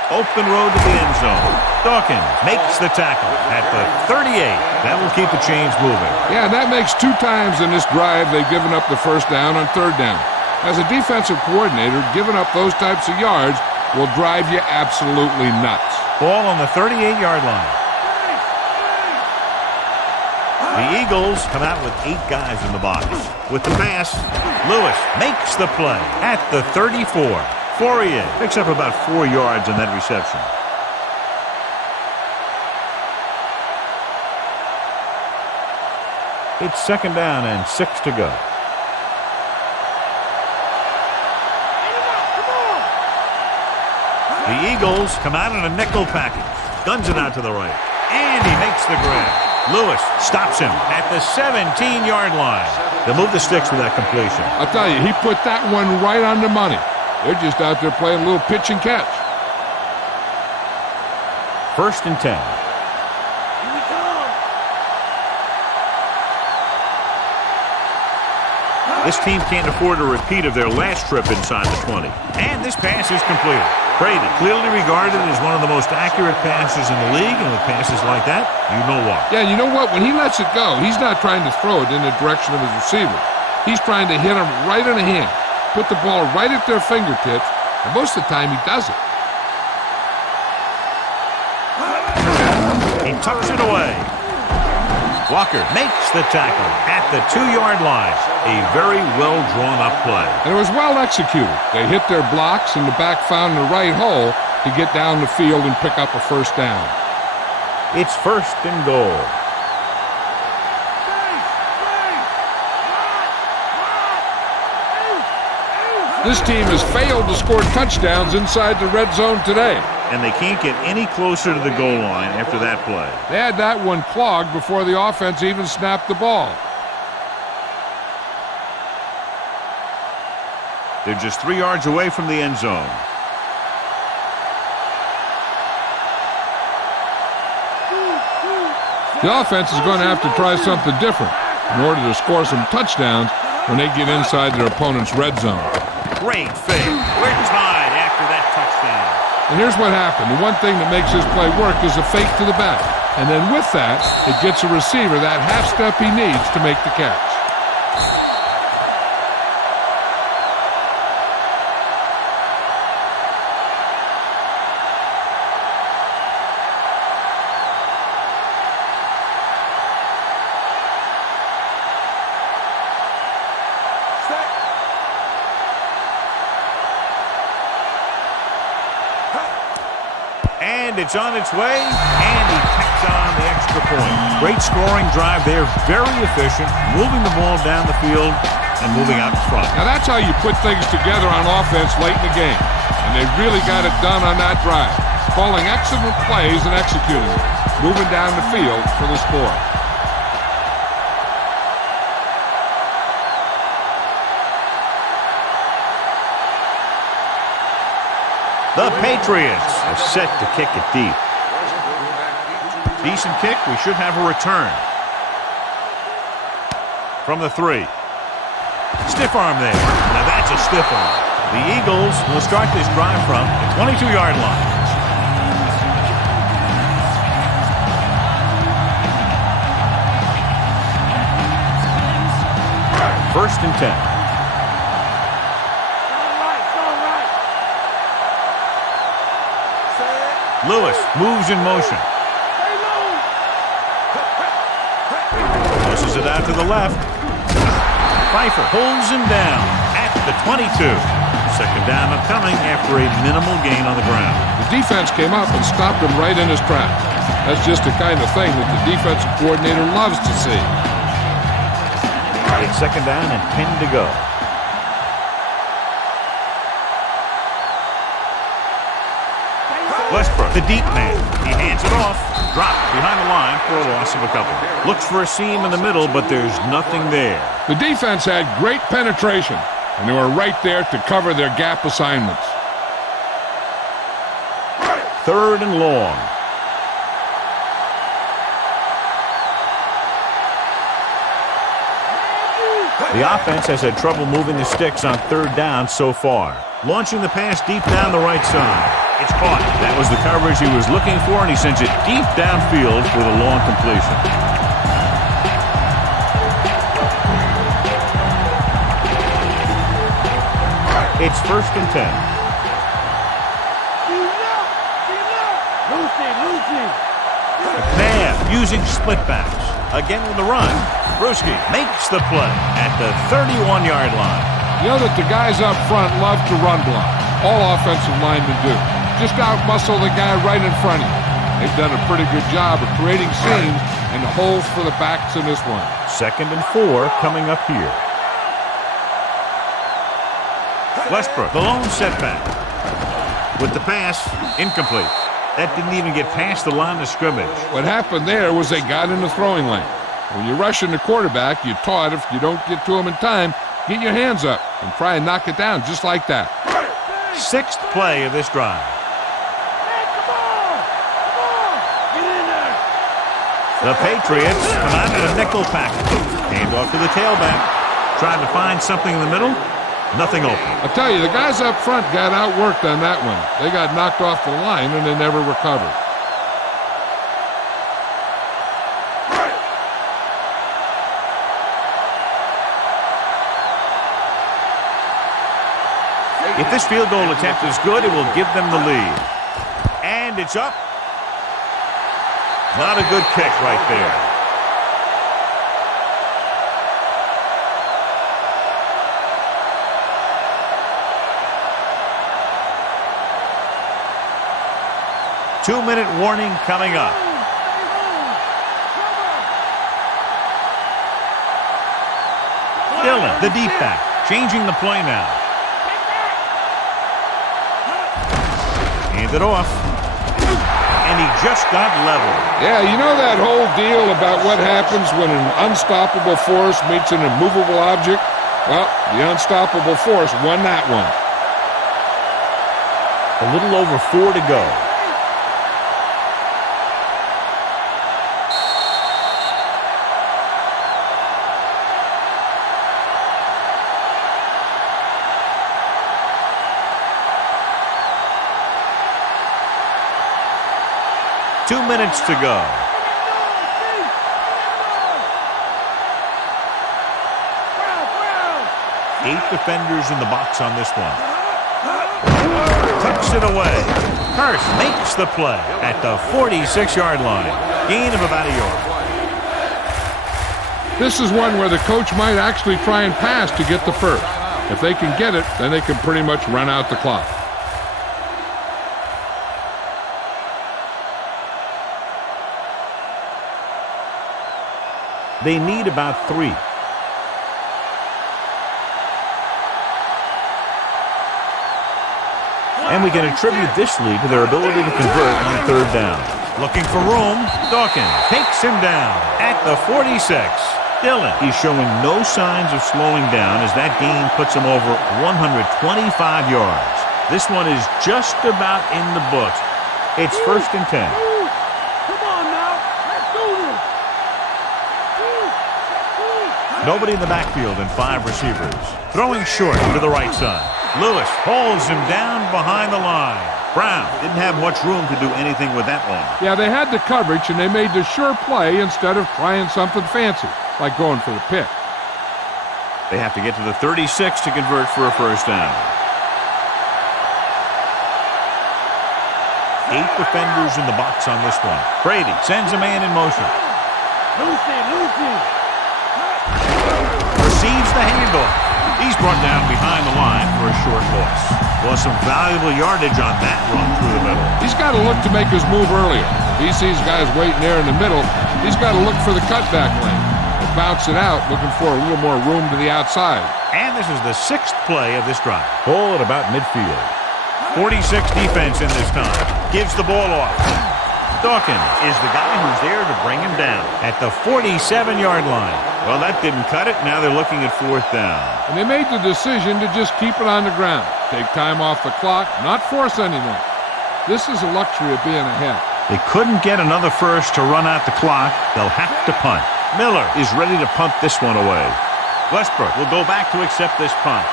Open road to the end zone. Dawkins makes the tackle at the 38. That will keep the chains moving. Yeah, that makes 2 times in this drive they've given up the 1st down on 3rd down. As a defensive coordinator, giving up those types of yards will drive you absolutely nuts. Ball on the 38-yard line. The Eagles come out with 8 guys in the box. With the pass, Lewis makes the play at the 34. Fourier picks up about 4 yards on that reception. It's 2nd down and 6 to go. The Eagles come out in a nickel package. Guns it out to the right. And he makes the grab. Lewis stops him at the 17-yard line. They'll move the sticks with that completion. I'll tell you, he put that one right on the money. They're just out there playing a little pitch and catch. 1st and 10. Here we come. This team can't afford a repeat of their last trip inside the 20. And this pass is completed. Brady, clearly regarded as one of the most accurate passers in the league, and with passes like that, you know why. Yeah, you know what? When he lets it go, he's not trying to throw it in the direction of his receiver. He's trying to hit them right in the hand, put the ball right at their fingertips, and most of the time he does it. He tucks it away. Walker makes the tackle at the 2-yard line. A very well-drawn-up play. And it was well executed. They hit their blocks, and the back found the right hole to get down the field and pick up a 1st down. It's 1st and goal. This team has failed to score touchdowns inside the red zone today. And they can't get any closer to the goal line after that play. They had that one clogged before the offense even snapped the ball. They're just 3 yards away from the end zone. The offense is going to have to try something different in order to score some touchdowns when they get inside their opponent's red zone. Great fake. We're tied after that touchdown. And here's what happened. The one thing that makes this play work is a fake to the back. And then with that, it gets a receiver that half step he needs to make the catch. And it's on its way, and he tacks on the extra point. Great scoring drive there, very efficient, moving the ball down the field and moving out in front. Now that's how you put things together on offense late in the game. And they really got it done on that drive. Calling excellent plays and executing them. Moving down the field for the score. The Patriots are set to kick it deep. Decent kick. We should have a return. From the 3. Stiff arm there. Now that's a stiff arm. The Eagles will start this drive from the 22-yard line. First and 10. Lewis moves in motion. Tosses it out to the left. Pfeiffer holds him down at the 22. 2nd down upcoming after a minimal gain on the ground. The defense came up and stopped him right in his tracks. That's just the kind of thing that the defensive coordinator loves to see. It's 2nd down and 10 to go. Westbrook, the deep man. He hands it off. Dropped behind the line for a loss of a couple. Looks for a seam in the middle, but there's nothing there. The defense had great penetration, and they were right there to cover their gap assignments. 3rd and long. The offense has had trouble moving the sticks on 3rd down so far. Launching the pass deep down the right side. It's caught. That was the coverage he was looking for, and he sends it deep downfield for the long completion. It's 1st and 10. McNabb using split backs. Again with the run. Bruschi makes the play at the 31-yard line. You know that the guys up front love to run block. All offensive linemen do. Just out-muscle the guy right in front of you. They've done a pretty good job of creating seams and holes for the backs in this one. 2nd and 4 coming up here. Westbrook, the lone setback. With the pass, incomplete. That didn't even get past the line of scrimmage. What happened there was they got in the throwing lane. When you're rushing the quarterback, you're taught if you don't get to him in time, get your hands up and try and knock it down just like that. Sixth play of this drive. The Patriots come out in a nickel package. Hand off to the tailback. Tried to find something in the middle. Nothing open. I'll tell you, the guys up front got outworked on that one. They got knocked off the line and they never recovered. If this field goal attempt is good, it will give them the lead. And it's up. Not a good kick right there. Two-minute warning coming up. Dillon, the deep back, changing the play now. Hand it off. And he just got leveled. Yeah, you know that whole deal about what happens when an unstoppable force meets an immovable object? Well, the unstoppable force won that one. A little over 4 to go. Two minutes to go. Eight defenders in the box on this one. Tucks it away. Hurst makes the play at the 46-yard line. Gain of about a yard. This is one where the coach might actually try and pass to get the first. If they can get it, then they can pretty much run out the clock. They need about 3. And we can attribute this lead to their ability to convert on third down. Looking for room. Dawkins takes him down at the 46. Dillon, he's showing no signs of slowing down as that gain puts him over 125 yards. This one is just about in the books. It's 1st and 10. Nobody in the backfield and 5 receivers. Throwing short to the right side. Lewis pulls him down behind the line. Brown didn't have much room to do anything with that one. Yeah, they had the coverage, and they made the sure play instead of trying something fancy, like going for the pick. They have to get to the 36 to convert for a first down. 8 defenders in the box on this one. Brady sends a man in motion. Lucy. Receives the handoff. He's brought down behind the line for a short loss. Well, some valuable yardage on that run through the middle. He's got to look to make his move earlier. If he sees guys waiting there in the middle, he's got to look for the cutback lane. And bounce it out, looking for a little more room to the outside. And this is the 6th play of this drive. Ball at about midfield. 46 defense in this time. Gives the ball off. Dawkins is the guy who's there to bring him down at the 47-yard line. Well, that didn't cut it. Now they're looking at 4th down. And they made the decision to just keep it on the ground. Take time off the clock, not force anything. This is a luxury of being ahead. They couldn't get another first to run out the clock. They'll have to punt. Miller is ready to punt this one away. Westbrook will go back to accept this punt.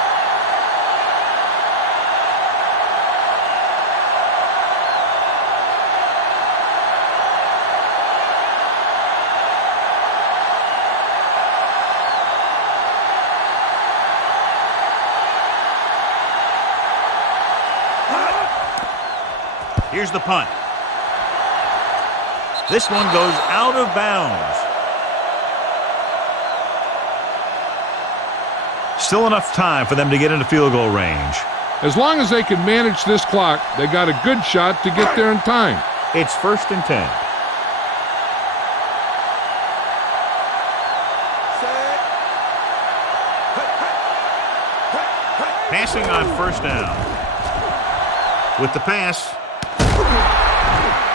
Here's the punt. This one goes out of bounds. Still enough time for them to get into field goal range. As long as they can manage this clock, they got a good shot to get there in time. It's 1st and 10. Passing on 1st down. with the pass.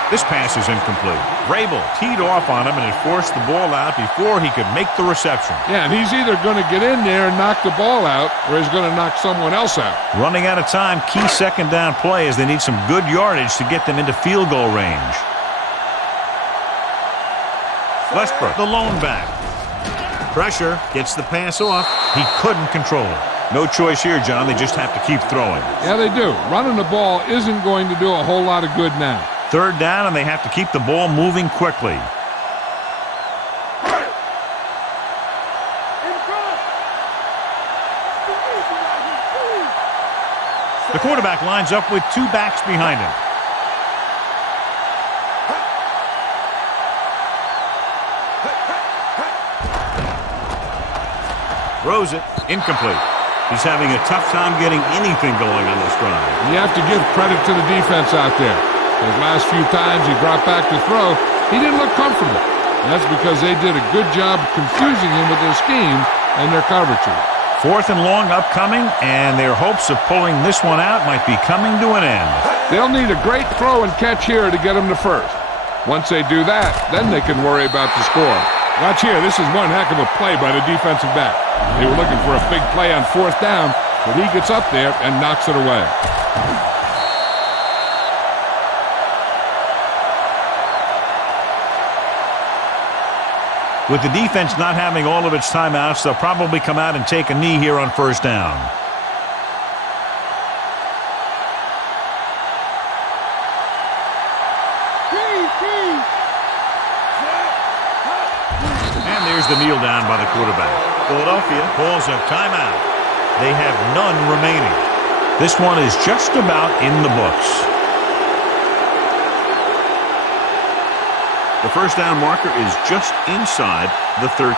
This pass is incomplete. Vrabel teed off on him, and it forced the ball out before he could make the reception. Yeah, and he's either going to get in there and knock the ball out, or he's going to knock someone else out. Running out of time, key second down play as they need some good yardage to get them into field goal range. Westbrook, the lone back. Pressure, gets the pass off. He couldn't control it. No choice here, John. They just have to keep throwing. Yeah, they do. Running the ball isn't going to do a whole lot of good now. Third down, and they have to keep the ball moving quickly. The quarterback lines up with two backs behind him. Throws it. Incomplete. He's having a tough time getting anything going on this drive. You have to give credit to the defense out there. Those last few times he dropped back to throw, he didn't look comfortable. And that's because they did a good job confusing him with their scheme and their coverages. 4th and long upcoming, and their hopes of pulling this one out might be coming to an end. They'll need a great throw and catch here to get them to first. Once they do that, then they can worry about the score. Watch here. This is one heck of a play by the defensive back. They were looking for a big play on 4th down, but he gets up there and knocks it away. With the defense not having all of its timeouts, they'll probably come out and take a knee here on 1st down. And there's the kneel down by the quarterback. Philadelphia calls a timeout. They have none remaining. This one is just about in the books. The 1st down marker is just inside the 13.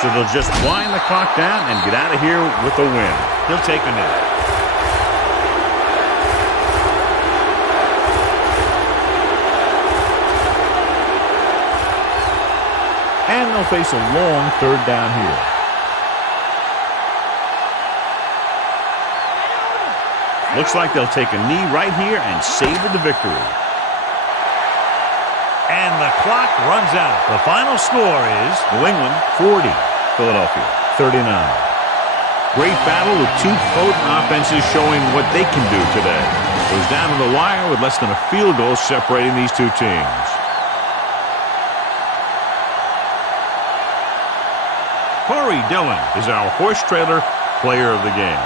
So they'll just wind the clock down and get out of here with a win. He'll take a knee. And they'll face a long 3rd down here. Looks like they'll take a knee right here and savor the victory. And the clock runs out. The final score is New England 40, Philadelphia 39. Great battle with two potent offenses showing what they can do today. It was down to the wire with less than a field goal separating these two teams. Corey Dillon is our horse trailer player of the game.